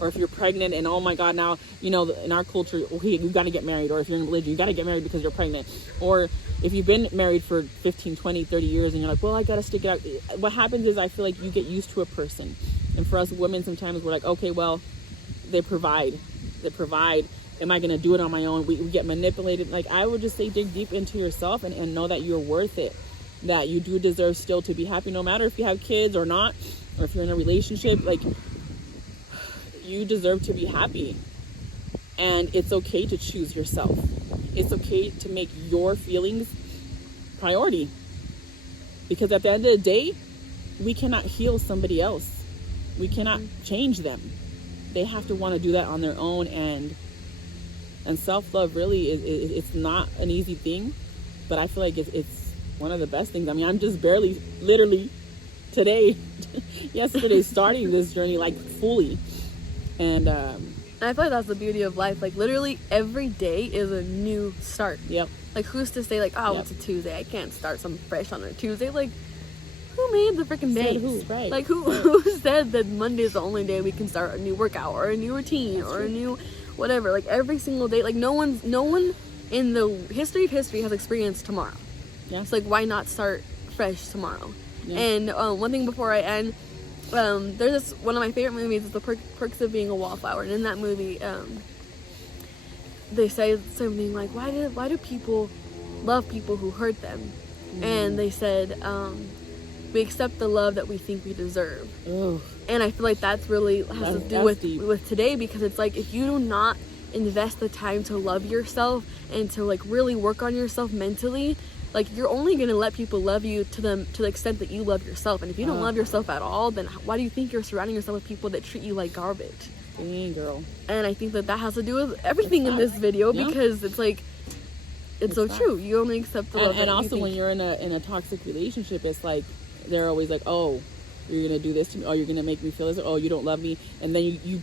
or if you're pregnant, and oh my God, now, you know, in our culture, okay, you got to get married, or if you're in religion, you got to get married because you're pregnant. Or if you've been married for 15, 20, 30 years and you're like, well, I got to stick it out. What happens is, I feel like you get used to a person. And for us women, sometimes we're like, okay, well, they provide. Am I going to do it on my own? We get manipulated. Like, I would just say, dig deep into yourself and know that you're worth it. That you do deserve still to be happy, no matter if you have kids or not, or if you're in a relationship. Like, you deserve to be happy, and it's okay to choose yourself. It's okay to make your feelings priority, because at the end of the day, we cannot heal somebody else. We cannot change them. They have to want to do that on their own. And self-love really it's not an easy thing, but I feel like it's one of the best things. I mean, I'm just barely, literally today, yesterday, starting this journey, like, fully. And I feel like that's the beauty of life. Like, literally every day is a new start. Yep. Like, who's to say, like, oh, Yep. it's a Tuesday, I can't start something fresh on a Tuesday? Like, who made the freaking day? Who? Right. Like, who said that Monday is the only day we can start a new workout or a new routine or a new whatever? Like, every single day, like, no one in the history of history has experienced tomorrow. Yeah. So, like, why not start fresh tomorrow? Yeah. And one thing before I end, there's this, one of my favorite movies is The Perks of Being a Wallflower, and in that movie, they say something like, why do people love people who hurt them? And they said, we accept the love that we think we deserve. Ugh. And I feel like that's really has to do with today, because it's like, if you do not invest the time to love yourself and to like really work on yourself mentally, like, you're only gonna let people love you to the extent that you love yourself. And if you don't love yourself at all, then why do you think you're surrounding yourself with people that treat you like garbage? Dang, girl. And I think that has to do with everything in this video, because it's like, it's so true. You only accept the love. And also, when you're in a toxic relationship, it's like they're always like, oh, you're gonna do this to me, oh, you're gonna make me feel this, oh, you don't love me, and then you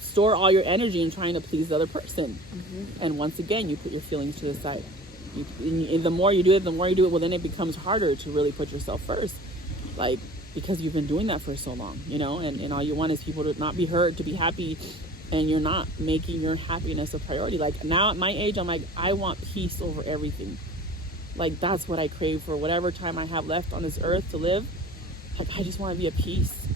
store all your energy in trying to please the other person. And once again, you put your feelings to the side. And the more you do it, well, then it becomes harder to really put yourself first, like, because you've been doing that for so long, you know, and all you want is people to not be hurt, to be happy, and you're not making your happiness a priority. Like, now at my age, I'm like, I want peace over everything. Like, that's what I crave for whatever time I have left on this earth to live. Like, I just want to be at peace.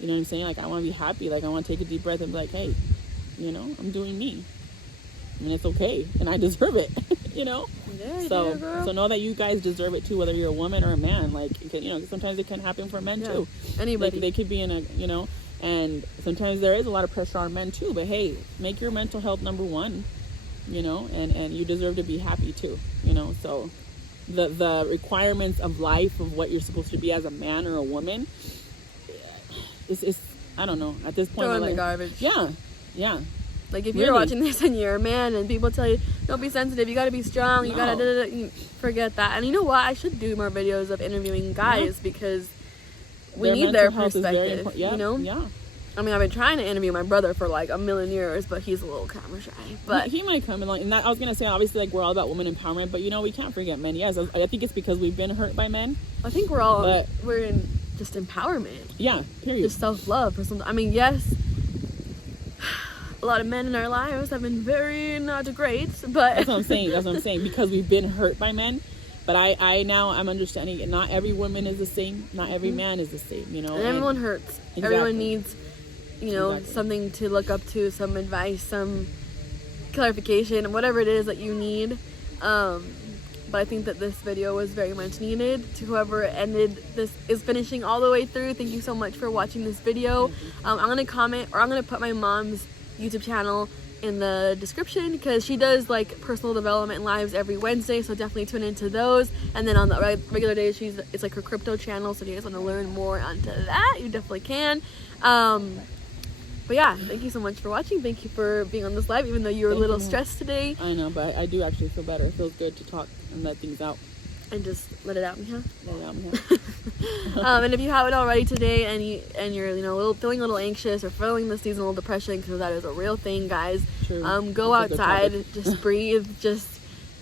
You know what I'm saying? Like, I want to be happy. Like, I want to take a deep breath and be like, hey, you know, I'm doing me. And it's okay. And I deserve it, you know? Yeah, So know that you guys deserve it too, whether you're a woman or a man. Like, you know, sometimes it can happen for men too. Anybody. They could be in a, you know, and sometimes there is a lot of pressure on men too. But hey, make your mental health number one, you know, and you deserve to be happy too, you know. So the requirements of life, of what you're supposed to be as a man or a woman, is I don't know, at this point. Throw in the garbage. Yeah. Like, if you're watching this and you're a man and people tell you, don't be sensitive, you gotta be strong, you gotta forget that. And you know what? I should do more videos of interviewing guys, because we need their perspective, you know? Yeah. I mean, I've been trying to interview my brother for like a million years, but he's a little camera shy. But he might come along, and that, I was gonna say, obviously, like, we're all about women empowerment, but you know, we can't forget men. Yes, I think it's because we've been hurt by men. I think we're in just empowerment. Yeah, period. Just self-love or something. I mean, yes, a lot of men in our lives have been very not great, but that's what I'm saying, because we've been hurt by men. But I'm understanding not every woman is the same, not every man is the same, you know. And everyone hurts. Exactly. Everyone needs, you know, something to look up to, some advice, some clarification, whatever it is that you need. But I think that this video was very much needed. To whoever is finishing all the way through, thank you so much for watching this video. I'm gonna comment, or I'm gonna put my mom's YouTube channel in the description, because she does like personal development lives every Wednesday, so definitely tune into those. And then on the regular days, it's like her crypto channel, so if you guys want to learn more onto that, you definitely can. But yeah, thank you so much for watching. Thank you for being on this live, even though you were a little stressed today. I know, but I do actually feel better. It feels good to talk and let things out. And just let it out, Mija. Let it out, Mija. And if you haven't already today, and you're, you know, feeling a little anxious or feeling the seasonal depression, because that is a real thing, guys. True. Go outside, just breathe, just,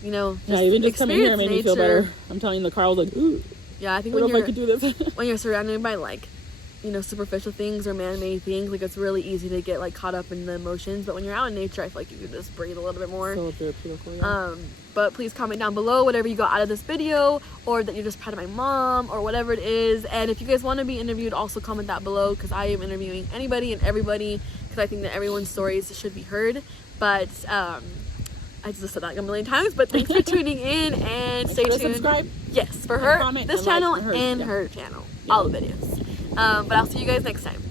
you know, just even just coming here made me feel better. I'm telling you, the car was like, ooh. Yeah, I think I could do this. when you're surrounded by like, you know, superficial things or man-made things, like, it's really easy to get like caught up in the emotions. But when you're out in nature, I feel like you can just breathe a little bit more. So beautiful, yeah. But please comment down below whatever you got out of this video, or that you're just proud of my mom, or whatever it is. And if you guys want to be interviewed, also comment that below, because I am interviewing anybody and everybody, because I think that everyone's stories should be heard. But I just said that like a million times, but thanks for tuning in, and stay tuned. Subscribe. Yes, for her, comment, this channel, and her channel, all the videos. But I'll see you guys next time.